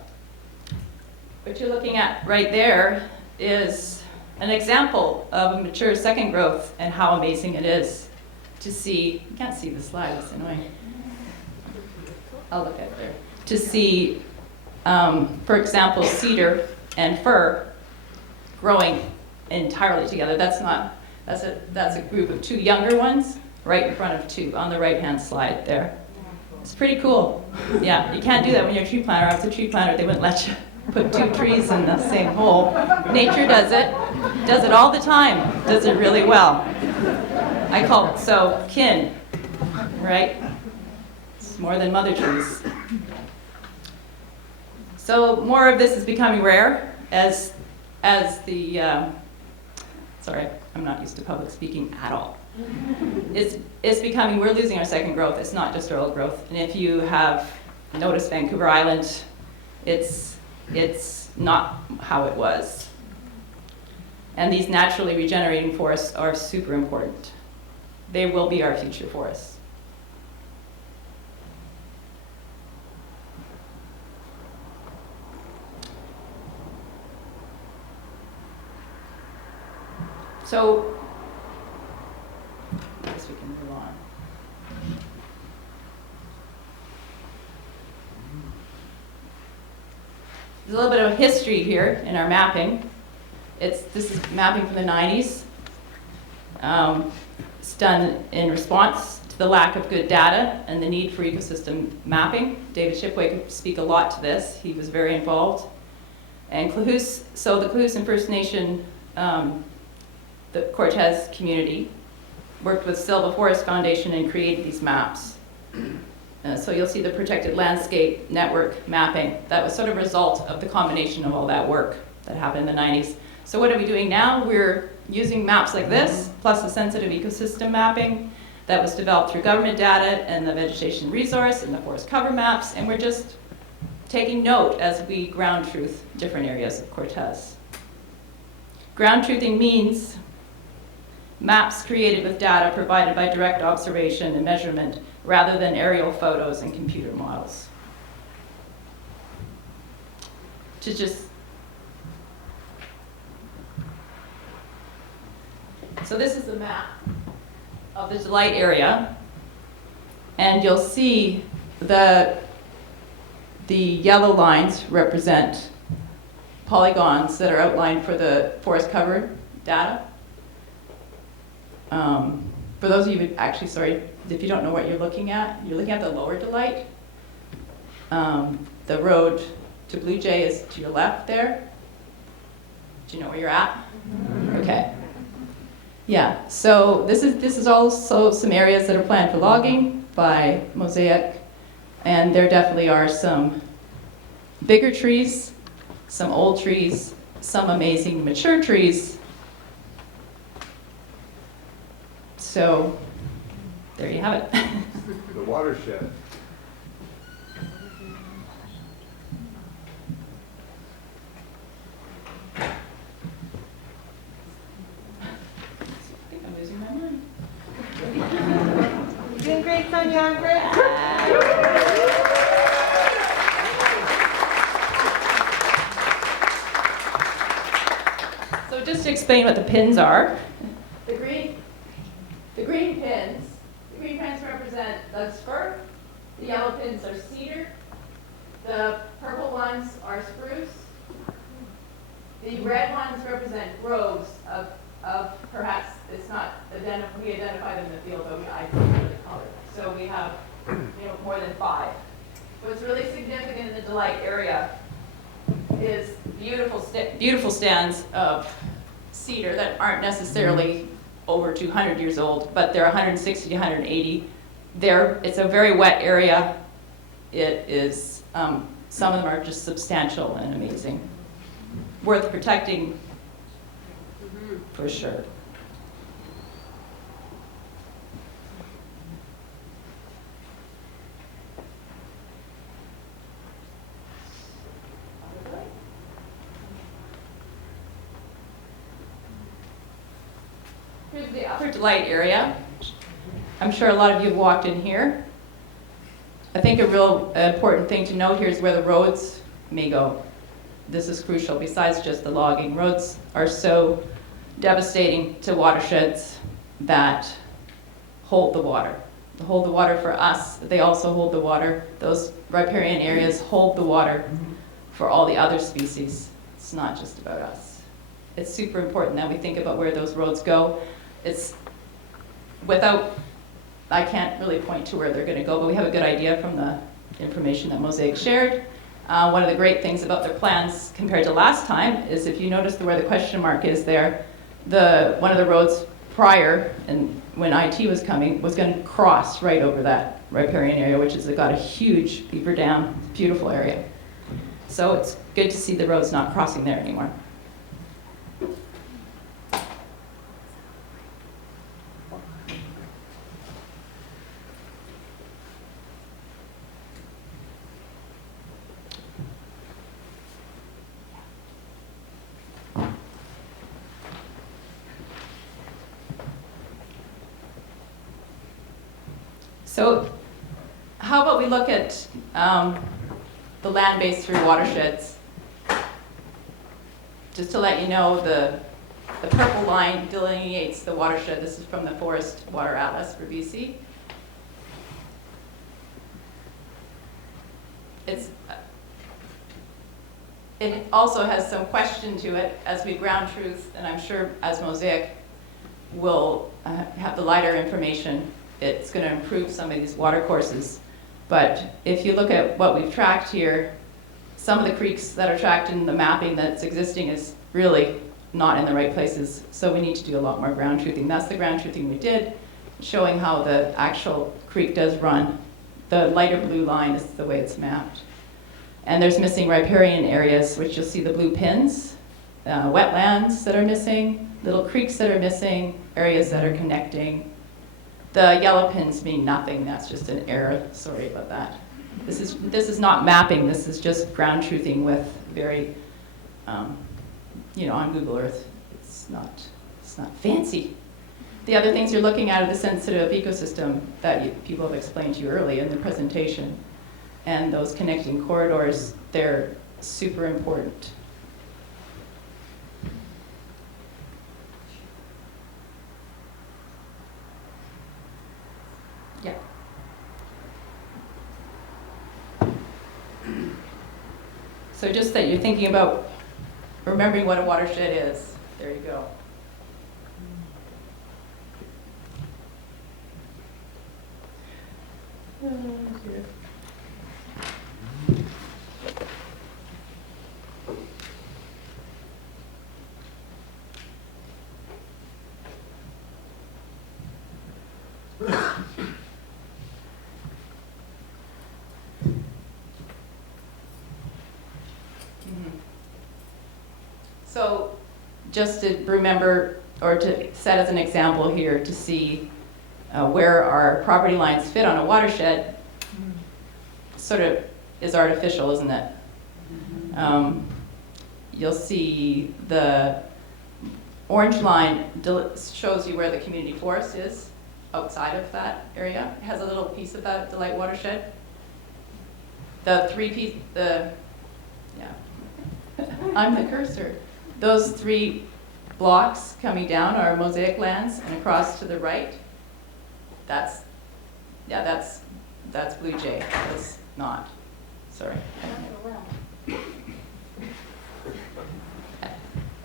What you're looking at right there is an example of a mature second growth and how amazing it is to see. You can't see the slide, it's annoying. I'll look at it there. To see, for example, cedar and fir growing entirely together. That's a group of two younger ones right in front of two on the right-hand slide there. It's pretty cool. Yeah, you can't do that when you're a tree planter. I was a tree planter, they wouldn't let you put two trees in the same hole. Nature does it all the time, does it really well. I call it, so kin, right? It's more than mother trees. So more of this is becoming rare as the, sorry, I'm not used to public speaking at all. It's becoming, we're losing our second growth. It's not just our old growth. And if you have noticed Vancouver Island, it's not how it was. And these naturally regenerating forests are super important. They will be our future forests. So, I guess we can move on. There's a little bit of history here in our mapping. This is mapping from the 90s. It's done in response to the lack of good data and the need for ecosystem mapping. David Shipway could speak a lot to this. He was very involved. And so the Clues First Nation, the Cortes community, worked with Silva Forest Foundation and created these maps. So you'll see the Protected Landscape Network mapping. That was sort of a result of the combination of all that work that happened in the 90s. So what are we doing now? We're using maps like this, plus the sensitive ecosystem mapping that was developed through government data and the vegetation resource and the forest cover maps, and we're just taking note as we ground truth different areas of Cortes. Ground truthing means maps created with data provided by direct observation and measurement rather than aerial photos and computer models. So this is a map of the Delight area, and you'll see the yellow lines represent polygons that are outlined for the forest cover data. For those of you who actually, sorry, if you don't know what you're looking at the lower Delight. The road to Blue Jay is to your left there. Do you know where you're at? Okay. Yeah, so this is also some areas that are planned for logging by MOSAIC, and there definitely are some bigger trees, some old trees, some amazing mature trees. So there you have it. The watershed. I think I'm losing my mind. You're doing great, Sonia. Great. So just to explain what the pins are, the green pins represent Doug's fir, The yellow pins are cedar. The purple ones are spruce. The red ones represent groves of perhaps, it's not we identify them in the field, but I can't really color them. So we have more than 5. What's really significant in the Delight area is beautiful stands of cedar that aren't necessarily over 200 years old, but they're 160 to 180. It's a very wet area. It is, some of them are just substantial and amazing. Worth protecting, for sure. Here's the Upper Delight area. I'm sure a lot of you have walked in here. I think a real important thing to note here is where the roads may go. This is crucial. Besides just the logging, roads are so devastating to watersheds that hold the water. They hold the water for us. They also hold the water. Those riparian areas hold the water for all the other species. It's not just about us. It's super important that we think about where those roads go. I can't really point to where they're going to go, but we have a good idea from the information that MOSAIC shared. One of the great things about their plans compared to last time is, if you notice where the question mark is there, one of the roads prior, and when IT was coming, was going to cross right over that riparian area, which has got a huge beaver dam, beautiful area. So it's good to see the roads not crossing there anymore. So how about we look at the land base through watersheds? Just to let you know, the purple line delineates the watershed. This is from the Forest Water Atlas for BC. It also has some question to it as we ground truth, and I'm sure as MOSAIC will have the lighter information, it's going to improve some of these water courses. But if you look at what we've tracked here, some of the creeks that are tracked in the mapping that's existing is really not in the right places. So we need to do a lot more ground truthing. That's the ground truthing we did, showing how the actual creek does run. The lighter blue line is the way it's mapped. And there's missing riparian areas, which you'll see the blue pins, wetlands that are missing, little creeks that are missing, areas that are connecting. The yellow pins mean nothing. That's just an error. Sorry about that. This is not mapping. This is just ground truthing with very, on Google Earth. It's not fancy. The other things you're looking at are the sensitive ecosystem that people have explained to you early in the presentation, and those connecting corridors. They're super important. Yeah. So just that you're thinking about remembering what a watershed is. There you go. So just to remember, or to set as an example here to see where our property lines fit on a watershed, sort of is artificial, isn't it? You'll see the orange line shows you where the community forest is outside of that area. It has a little piece of that Delight watershed. The I'm the cursor. Those 3 blocks coming down are MOSAIC lands, and across to the right, that's That's Blue Jay. That's not. Sorry.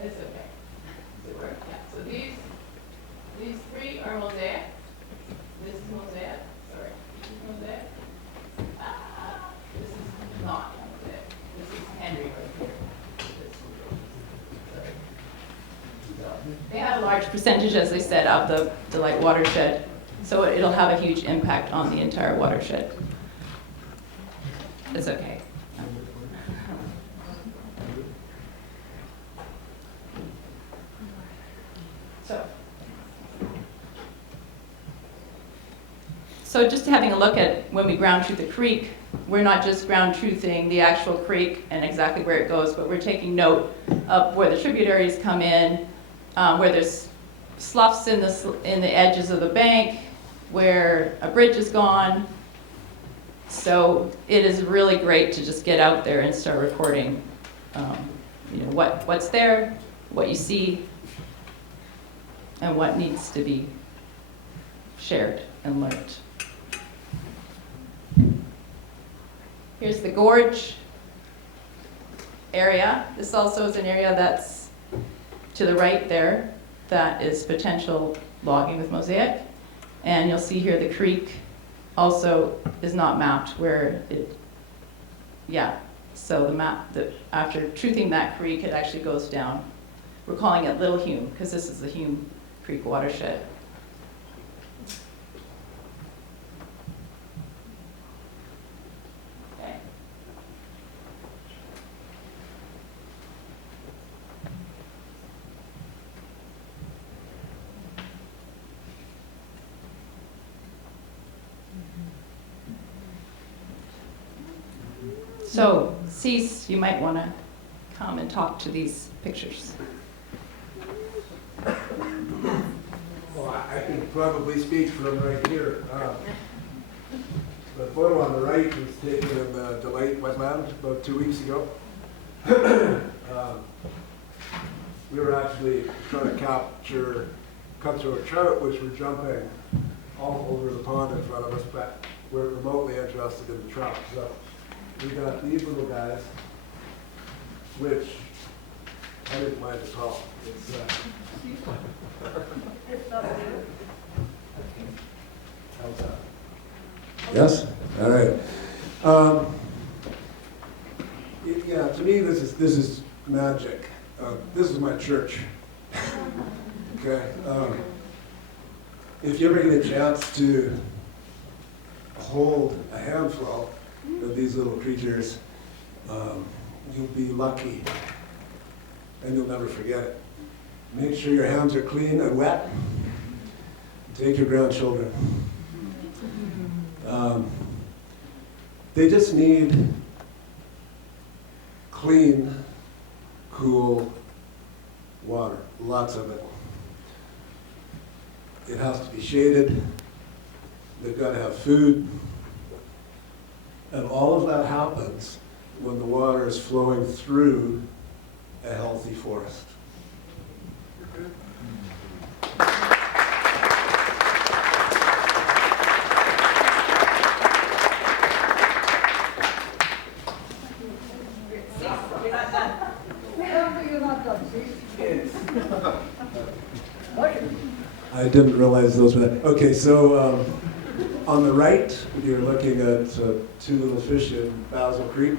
It's okay. Yeah. So these three are mosaic. This is mosaic. Sorry. This is mosaic. This is not mosaic. This is Henry right here. Sorry. So they have a large percentage, as they said, of the like watershed. So it'll have a huge impact on the entire watershed. It's okay. So just having a look at when we ground truth the creek, we're not just ground truthing the actual creek and exactly where it goes, but we're taking note of where the tributaries come in, where there's sloughs in the edges of the bank, where a bridge is gone. So it is really great to just get out there and start recording what's there, what you see, and what needs to be shared and learned. Here's the gorge area. This also is an area that's to the right there that is potential logging with mosaic. And you'll see here the creek also is not mapped where it, so the map, after truthing that creek, it actually goes down. We're calling it Little Hume because this is the Hume Creek watershed. Okay. So, Cease, you might want to come and talk to these pictures. Well, I can probably speak from right here. The photo on the right was taken in the Delight wetland about 2 weeks ago. We were actually trying to capture cutthroat trout, which were jumping all over the pond in front of us, but we're remotely interested in the trout. So we got these little guys, which I didn't mind at all. It's, how's that? Yes? All right. Yeah, to me, this is magic. This is my church. Okay? If you ever get a chance to hold a handful of these little creatures, you'll be lucky, and you'll never forget it. Make sure your hands are clean and wet. Take your grandchildren. They just need clean, cool water, lots of it. It has to be shaded. They've got to have food. And all of that happens when the water is flowing through a healthy forest. I didn't realize those were that. Okay, so on the right, you're looking at two little fish in Basil Creek.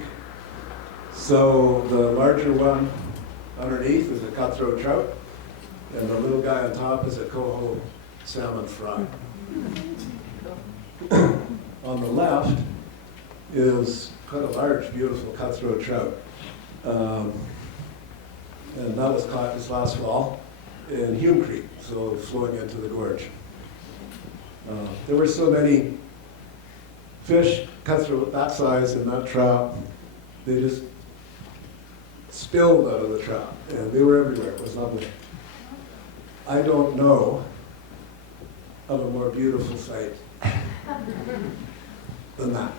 So the larger one underneath is a cutthroat trout, and the little guy on top is a coho salmon fry. On the left is quite a large, beautiful cutthroat trout. And that was caught this last fall in Hume Creek, so flowing into the gorge. There were so many fish, cutthroat that size in that trap, they just spilled out of the trap, and they were everywhere. It was lovely. I don't know of a more beautiful sight than that.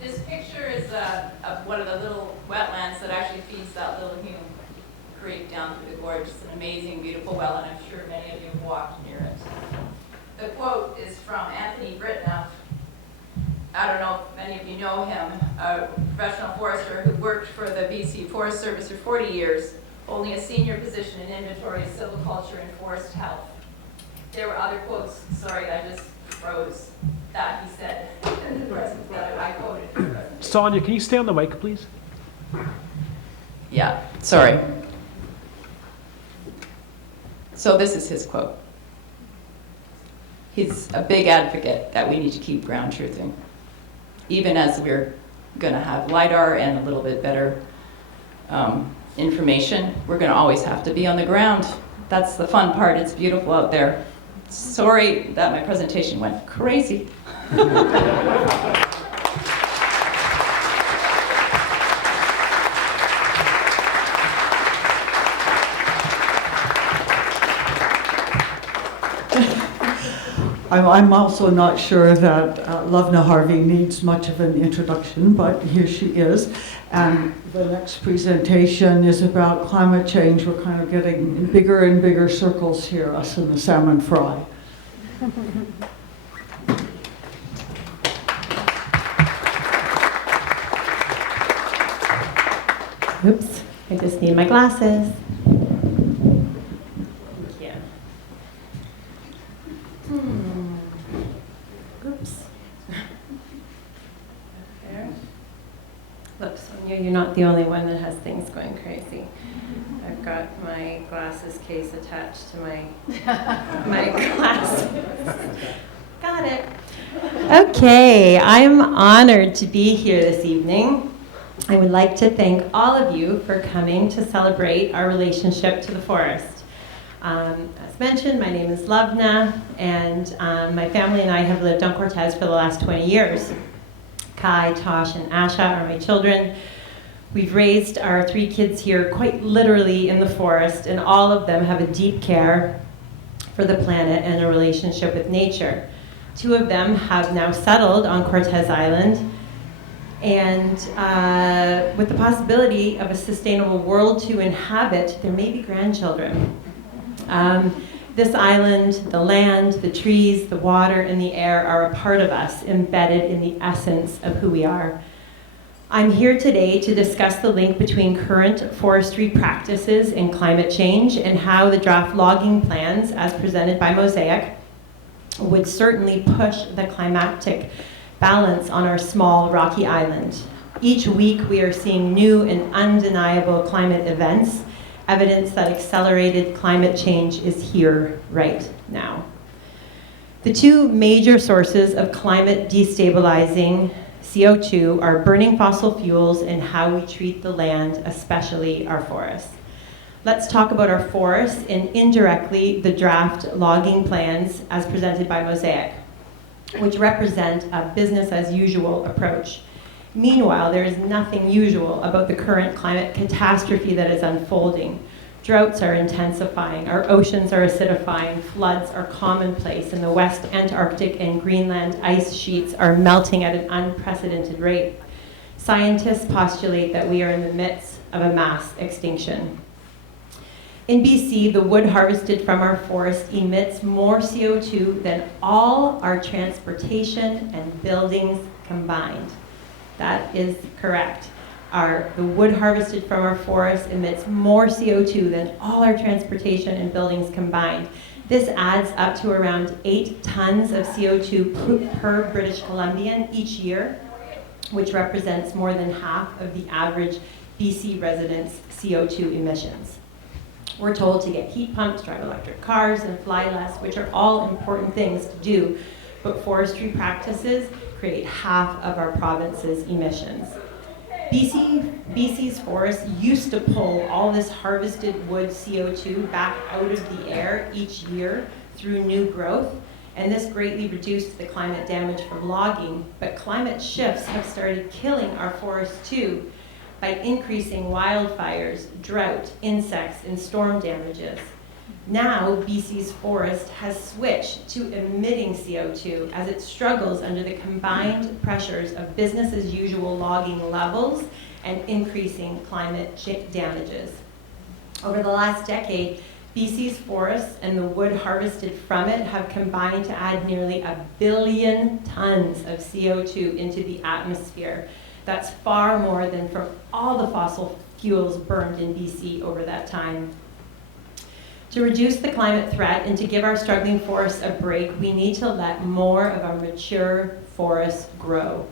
This through the gorge. It's an amazing, beautiful well, and I'm sure many of you have walked near it. The quote is from Anthony Britnoff. I don't know if many of you know him, a professional forester who worked for the BC Forest Service for 40 years, holding a senior position in inventory, silviculture, and forest health. There were other quotes, sorry, I just froze, that he said in the present, that I quoted in the presentation. Sonia, can you stay on the mic, please? Yeah, sorry. So this is his quote. He's a big advocate that we need to keep ground truthing. Even as we're going to have LiDAR and a little bit better information, we're going to always have to be on the ground. That's the fun part. It's beautiful out there. Sorry that my presentation went crazy. I'm also not sure that Lovna Harvey needs much of an introduction, but here she is. And the next presentation is about climate change. We're kind of getting in bigger and bigger circles here, us and the salmon fry. Oops, I just need my glasses. Yeah. Oops. There. Look, Sonia, you're not the only one that has things going crazy. I've got my glasses case attached to my glasses. Got it. Okay, I'm honored to be here this evening. I would like to thank all of you for coming to celebrate our relationship to the forest. As mentioned, my name is Lovna, and my family and I have lived on Cortes for the last 20 years. Kai, Tosh, and Asha are my children. We've raised our 3 kids here quite literally in the forest, and all of them have a deep care for the planet and a relationship with nature. 2 of them have now settled on Cortes Island, and with the possibility of a sustainable world to inhabit, there may be grandchildren. This island, the land, the trees, the water, and the air are a part of us, embedded in the essence of who we are. I'm here today to discuss the link between current forestry practices and climate change, and how the draft logging plans, as presented by MOSAIC, would certainly push the climatic balance on our small rocky island. Each week we are seeing new and undeniable climate events, evidence that accelerated climate change is here right now. The 2 major sources of climate destabilizing CO2 are burning fossil fuels and how we treat the land, especially our forests. Let's talk about our forests and indirectly the draft logging plans as presented by MOSAIC, which represent a business as usual approach. Meanwhile, there is nothing usual about the current climate catastrophe that is unfolding. Droughts are intensifying, our oceans are acidifying, floods are commonplace, and the West Antarctic and Greenland ice sheets are melting at an unprecedented rate. Scientists postulate that we are in the midst of a mass extinction. In BC, the wood harvested from our forest emits more CO2 than all our transportation and buildings combined. That is correct. The wood harvested from our forest emits more CO2 than all our transportation and buildings combined. This adds up to around 8 tons of CO2 per British Columbian each year, which represents more than half of the average BC residents' CO2 emissions. We're told to get heat pumps, drive electric cars, and fly less, which are all important things to do, but forestry practices create half of our province's emissions. BC's forests used to pull all this harvested wood CO2 back out of the air each year through new growth, and this greatly reduced the climate damage from logging, but climate shifts have started killing our forests too, by increasing wildfires, drought, insects, and storm damages. Now, BC's forest has switched to emitting CO2 as it struggles under the combined pressures of business as usual logging levels and increasing climate damages. Over the last decade, BC's forests and the wood harvested from it have combined to add nearly 1 billion tons of CO2 into the atmosphere. That's far more than from all the fossil fuels burned in BC over that time. To reduce the climate threat and to give our struggling forests a break, we need to let more of our mature forests grow.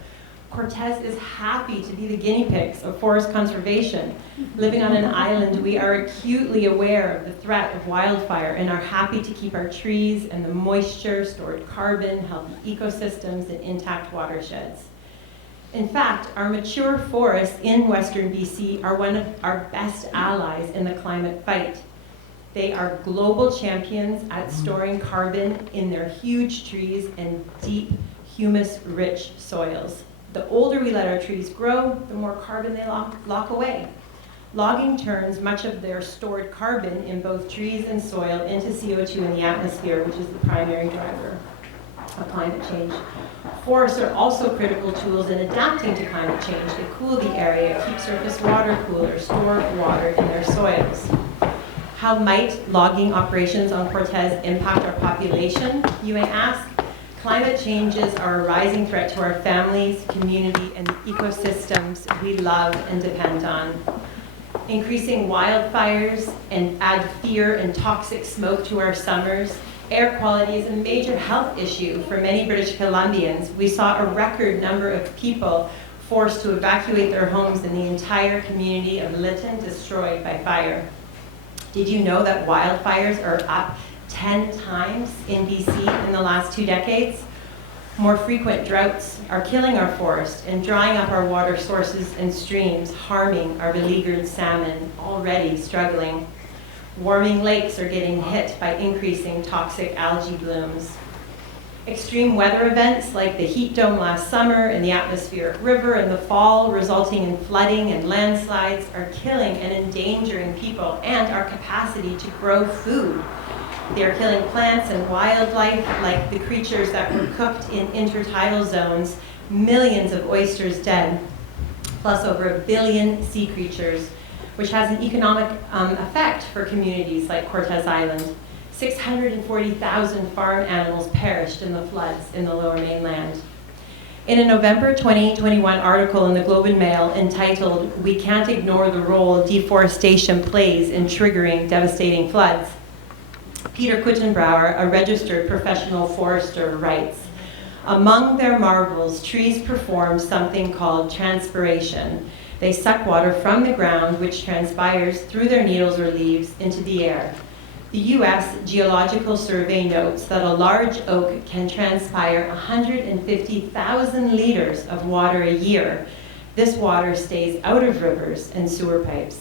Cortes is happy to be the guinea pigs of forest conservation. Living on an island, we are acutely aware of the threat of wildfire and are happy to keep our trees and the moisture, stored carbon, healthy ecosystems, and intact watersheds. In fact, our mature forests in Western BC are one of our best allies in the climate fight. They are global champions at storing carbon in their huge trees and deep, humus-rich soils. The older we let our trees grow, the more carbon they lock away. Logging turns much of their stored carbon in both trees and soil into CO2 in the atmosphere, which is the primary driver of climate change. Forests are also critical tools in adapting to climate change. They cool the area, keep surface water cooler, store water in their soils. How might logging operations on Cortes impact our population, you may ask? Climate changes are a rising threat to our families, community, and the ecosystems we love and depend on. Increasing wildfires and add fear and toxic smoke to our summers. Air quality is a major health issue for many British Columbians. We saw a record number of people forced to evacuate their homes and the entire community of Lytton destroyed by fire. Did you know that wildfires are up 10 times in BC in the last 2 decades? More frequent droughts are killing our forest and drying up our water sources and streams, harming our beleaguered salmon, already struggling. Warming lakes are getting hit by increasing toxic algae blooms. Extreme weather events like the heat dome last summer and the atmospheric river in the fall, resulting in flooding and landslides, are killing and endangering people and our capacity to grow food. They are killing plants and wildlife like the creatures that were cooked in intertidal zones, millions of oysters dead, plus over 1 billion sea creatures, which has an economic effect for communities like Cortes Island. 640,000 farm animals perished in the floods in the Lower Mainland. In a November 2021 article in the Globe and Mail entitled, "We Can't Ignore the Role Deforestation Plays in Triggering Devastating Floods," Peter Kuttenbrouwer, a registered professional forester, writes, "Among their marvels, trees perform something called transpiration. They suck water from the ground, which transpires through their needles or leaves into the air. The U.S. Geological Survey notes that a large oak can transpire 150,000 liters of water a year. This water stays out of rivers and sewer pipes."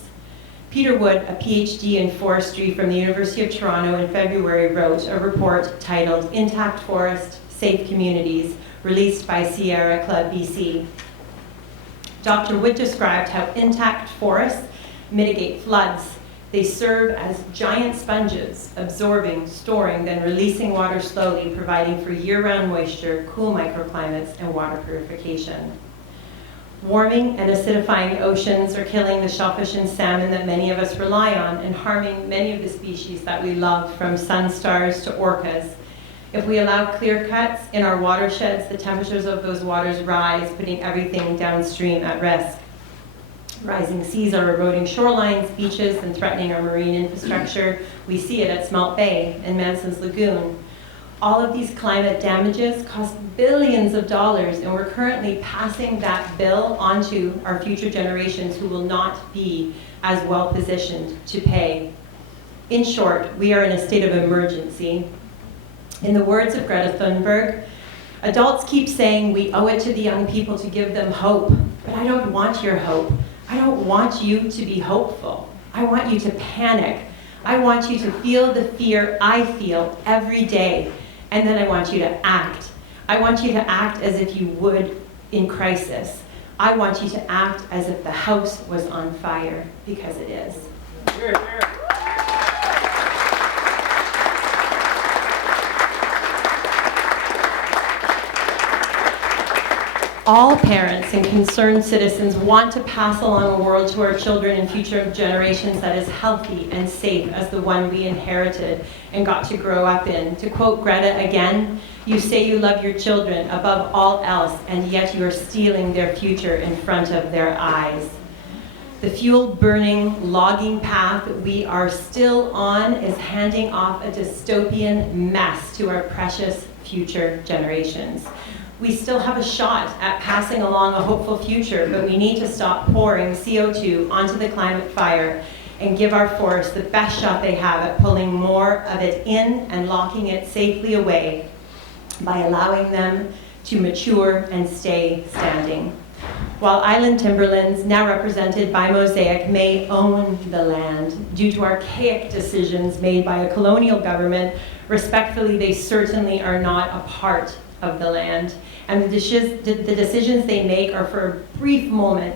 Peter Wood, a PhD in forestry from the University of Toronto in February, wrote a report titled "Intact Forest, Safe Communities," released by Sierra Club BC. Dr. Wood described how intact forests mitigate floods. They serve as giant sponges, absorbing, storing, then releasing water slowly, providing for year-round moisture, cool microclimates, and water purification. Warming and acidifying oceans are killing the shellfish and salmon that many of us rely on and harming many of the species that we love, from sunstars to orcas. If we allow clear cuts in our watersheds, the temperatures of those waters rise, putting everything downstream at risk. Rising seas are eroding shorelines, beaches, and threatening our marine infrastructure. We see it at Smelt Bay and Manson's Lagoon. All of these climate damages cost billions of dollars, and we're currently passing that bill onto our future generations, who will not be as well positioned to pay. In short, we are in a state of emergency. In the words of Greta Thunberg, adults keep saying we owe it to the young people to give them hope, but I don't want your hope. I don't want you to be hopeful. I want you to panic. I want you to feel the fear I feel every day, and then I want you to act. I want you to act as if you would in crisis. I want you to act as if the house was on fire, because it is. All parents and concerned citizens want to pass along a world to our children and future generations that is healthy and safe as the one we inherited and got to grow up in. To quote Greta again, you say you love your children above all else, and yet you are stealing their future in front of their eyes. The fuel-burning logging path we are still on is handing off a dystopian mess to our precious future generations. We still have a shot at passing along a hopeful future, but we need to stop pouring CO2 onto the climate fire and give our forests the best shot they have at pulling more of it in and locking it safely away by allowing them to mature and stay standing. While island timberlands, now represented by MOSAIC, may own the land due to archaic decisions made by a colonial government, respectfully, they certainly are not a part of the land. And the decisions they make are for a brief moment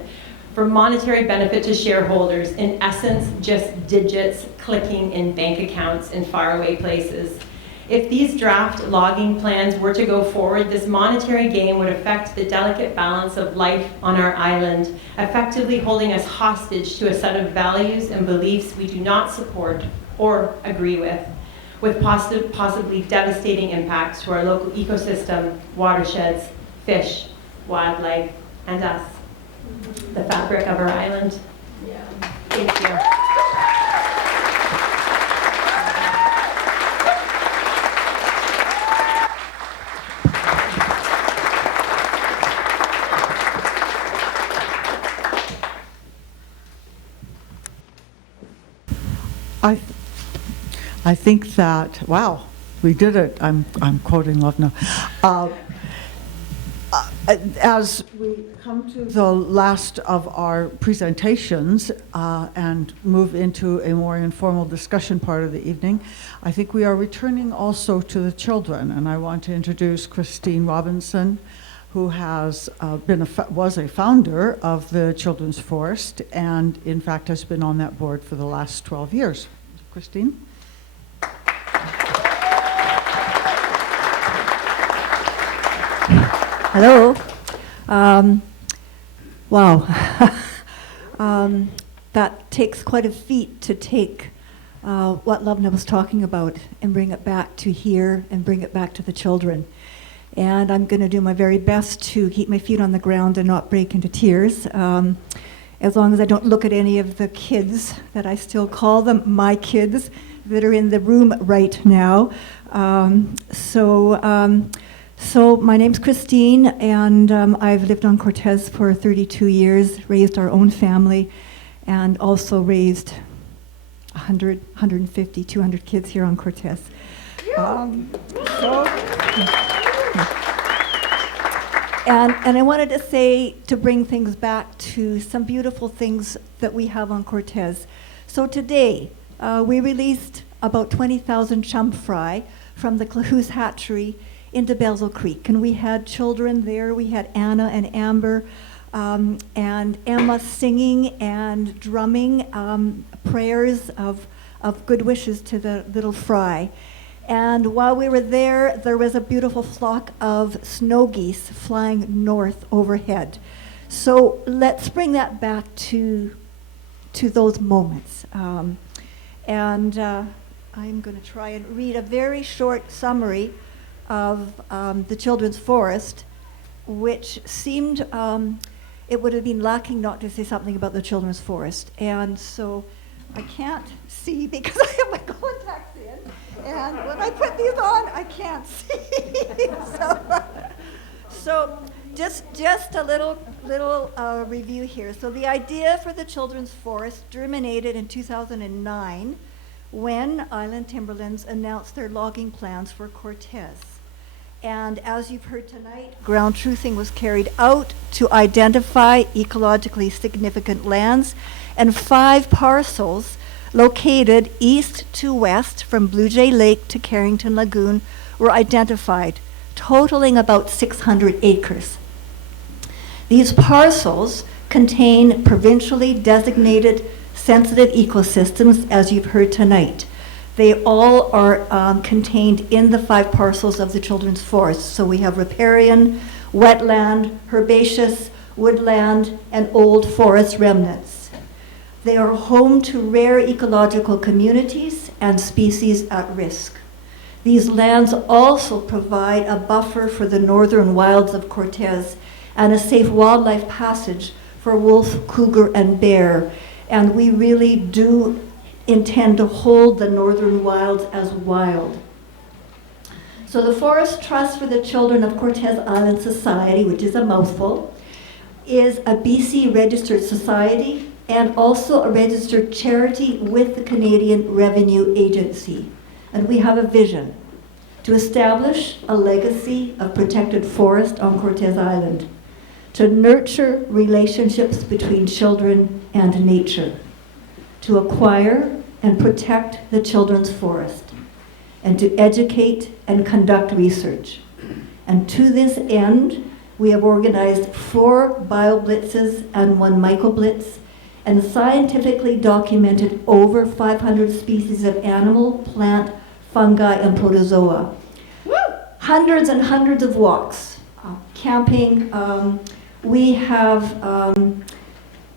for monetary benefit to shareholders, in essence, just digits clicking in bank accounts in faraway places. If these draft logging plans were to go forward, this monetary gain would affect the delicate balance of life on our island, effectively holding us hostage to a set of values and beliefs we do not support or agree with possibly devastating impacts to our local ecosystem, watersheds, fish, wildlife, and us, the fabric of our island. Yeah. Thank you. I think that, wow, we did it. I'm quoting Love now. As we come to the last of our presentations and move into a more informal discussion part of the evening, I think we are returning also to the children. And I want to introduce Christine Robinson, who has was a founder of the Children's Forest and in fact has been on that board for the last 12 years. Christine? Hello. Wow. That takes quite a feat to take what Lovna was talking about and bring it back to here and bring it back to the children. And I'm going to do my very best to keep my feet on the ground and not break into tears, as long as I don't look at any of the kids that I still call them my kids that are in the room right now. So my name's Christine, and I've lived on Cortes for 32 years, raised our own family, and also raised 100, 150, 200 kids here on Cortes. And I wanted to say, to bring things back to some beautiful things that we have on Cortes. So today, we released about 20,000 chum fry from the Clahoos hatchery into Belzel Creek. And we had children there. We had Anna and Amber and Emma singing and drumming prayers of good wishes to the little fry. And while we were there, there was a beautiful flock of snow geese flying north overhead. So let's bring that back to those moments. I'm going to try and read a very short summary of the Children's Forest, which seemed it would have been lacking not to say something about the Children's Forest. And so I can't see because I have my contacts in. And when I put these on, I can't see. so just a little review here. So the idea for the Children's Forest germinated in 2009 when Island Timberlands announced their logging plans for Cortes. And as you've heard tonight, ground truthing was carried out to identify ecologically significant lands, and 5 parcels located east to west from Blue Jay Lake to Carrington Lagoon were identified, totaling about 600 acres. These parcels contain provincially designated sensitive ecosystems, as you've heard tonight. They all are contained in the 5 parcels of the Children's Forest. So we have riparian, wetland, herbaceous, woodland, and old forest remnants. They are home to rare ecological communities and species at risk. These lands also provide a buffer for the northern wilds of Cortes and a safe wildlife passage for wolf, cougar, and bear. And we really do intend to hold the northern wilds as wild. So the Forest Trust for the Children of Cortes Island Society, which is a mouthful, is a BC registered society and also a registered charity with the Canadian Revenue Agency. And we have a vision to establish a legacy of protected forest on Cortes Island, to nurture relationships between children and nature, to acquire and protect the children's forest, and to educate and conduct research. And to this end, we have organized 4 bio-blitzes and 1 micro-blitz, and scientifically documented over 500 species of animal, plant, fungi, and protozoa. Woo! Hundreds and hundreds of walks, camping. We have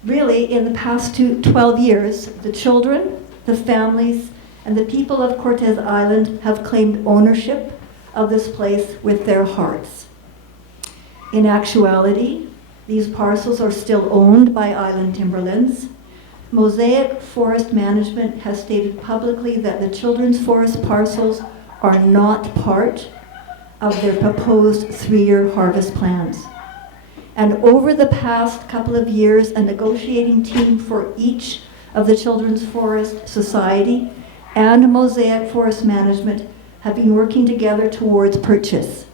really, in the past 12 years, the children, the families, and the people of Cortes Island have claimed ownership of this place with their hearts. In actuality, these parcels are still owned by Island Timberlands. MOSAIC Forest Management has stated publicly that the children's forest parcels are not part of their proposed 3-year harvest plans. And over the past couple of years, a negotiating team for each of the Children's Forest Society and MOSAIC Forest Management have been working together towards purchase.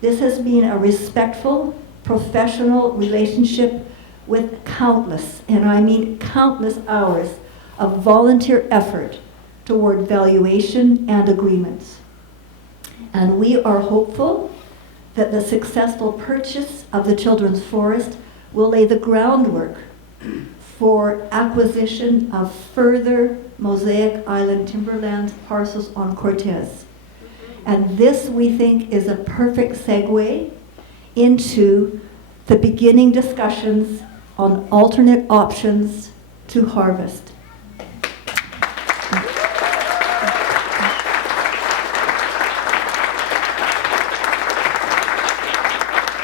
This has been a respectful, professional relationship with countless, and I mean countless hours of volunteer effort toward valuation and agreements. And we are hopeful that the successful purchase of the Children's Forest will lay the groundwork for acquisition of further MOSAIC Island Timberlands parcels on Cortes. And this, we think, is a perfect segue into the beginning discussions on alternate options to harvest.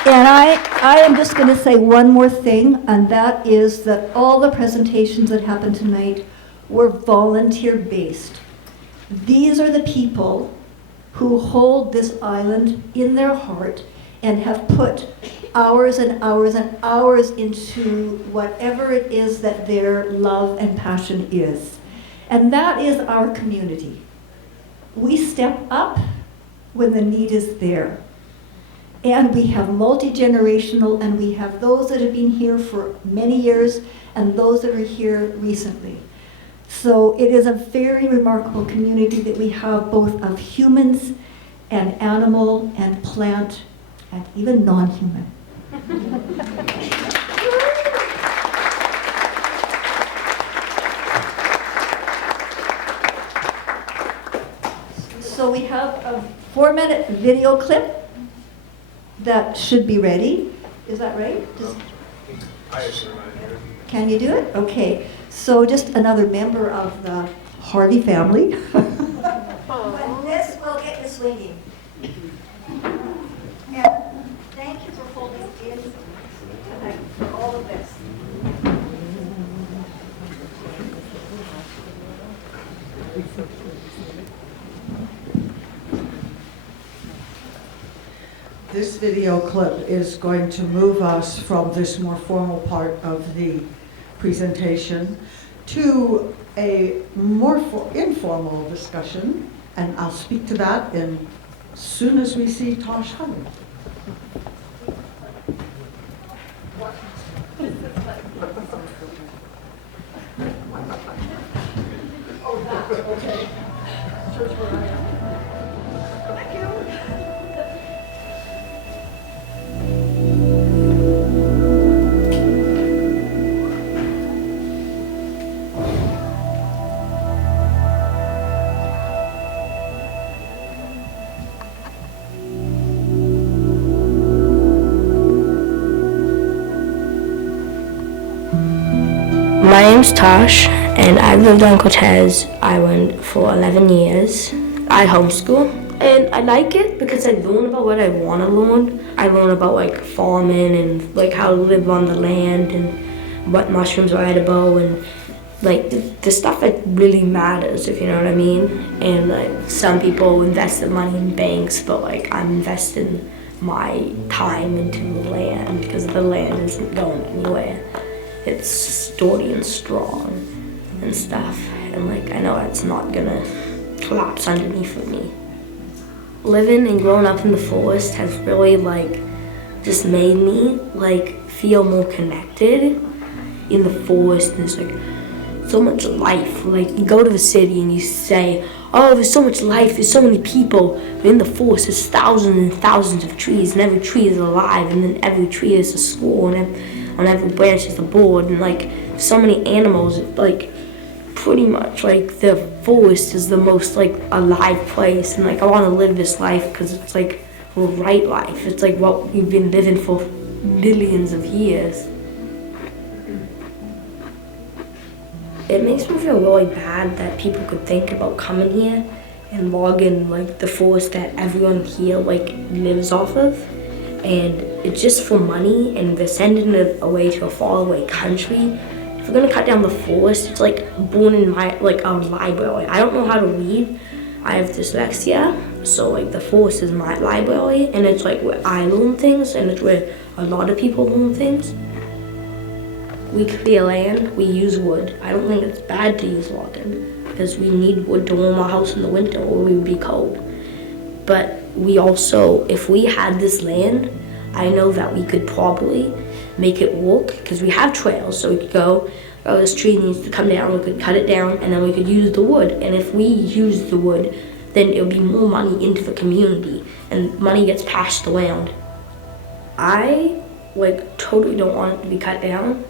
And I am just going to say one more thing, and that is that all the presentations that happened tonight were volunteer-based. These are the people who hold this island in their heart and have put hours and hours and hours into whatever it is that their love and passion is. And that is our community. We step up when the need is there. And we have multi-generational, and we have those that have been here for many years and those that are here recently. So it is a very remarkable community that we have, both of humans and animal and plant and even non-human. So we have a 4-minute video clip that should be ready. Is that right? Can you do it? Okay. So just another member of the Harvey family. But this will get you swinging. And thank you for holding in tonight for all of this. This video clip is going to move us from this more formal part of the presentation to a more informal discussion, and I'll speak to that as soon as we see Tosh Hubbard. Oh, that, okay. Here's where I am. Thank you. name's Tosh, and I've lived on Cortes Island for 11 years. I homeschool, and I like it because I learn about what I want to learn. I learn about like farming and like how to live on the land and what mushrooms are edible and like the stuff that really matters, if you know what I mean. And like some people invest their money in banks, but like I'm investing my time into the land because the land isn't going anywhere. It's sturdy and strong and stuff, and like I know it's not gonna collapse underneath of me. Living and growing up in the forest has really like just made me like feel more connected in the forest. And there's like so much life. Like you go to the city and you say, oh, there's so much life, there's so many people. But in the forest there's thousands and thousands of trees, and every tree is alive, and then every tree is a school, and on every branch is a board, and like so many animals. Like pretty much like the forest is the most like alive place, and like I want to live this life because it's like the right life. It's like what we've been living for millions of years. It makes me feel really bad that people could think about coming here and logging like the forest that everyone here like lives off of, and it's just for money, and they're sending it away to a faraway country. If we're gonna cut down the forest, it's like born in my like our library. I don't know how to read. I have dyslexia, so like the forest is my library, and it's like where I learn things, and it's where a lot of people learn things. We clear land, we use wood. I don't think it's bad to use logging because we need wood to warm our house in the winter or we would be cold. But we also, if we had this land, I know that we could probably make it work because we have trails, so we could go, oh, this tree needs to come down, we could cut it down, and then we could use the wood. And if we use the wood, then it'll be more money into the community and money gets passed around. I like totally don't want it to be cut down.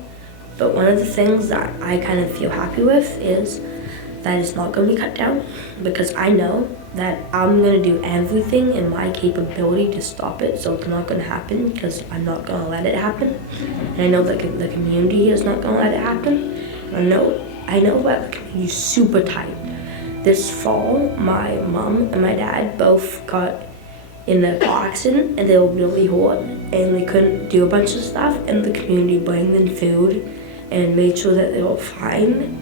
But one of the things that I kind of feel happy with is that it's not going to be cut down, because I know that I'm going to do everything in my capability to stop it, so it's not going to happen because I'm not going to let it happen. And I know that the community is not going to let it happen. And I know that the community is super tight. This fall, my mom and my dad both got in a car accident and they were really hurt and they couldn't do a bunch of stuff, and the community brought them food and made sure that they were fine.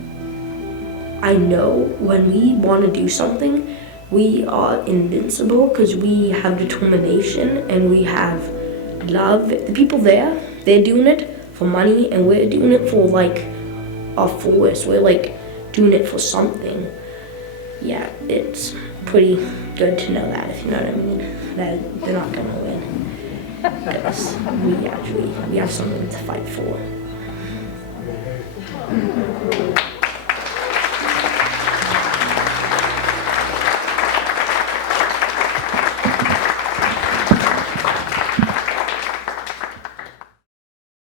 I know when we want to do something, we are invincible because we have determination and we have love. The people there, they're doing it for money, and we're doing it for like our forest. We're like doing it for something. Yeah, it's pretty good to know that, if you know what I mean, that they're not gonna win. Because we have something to fight for.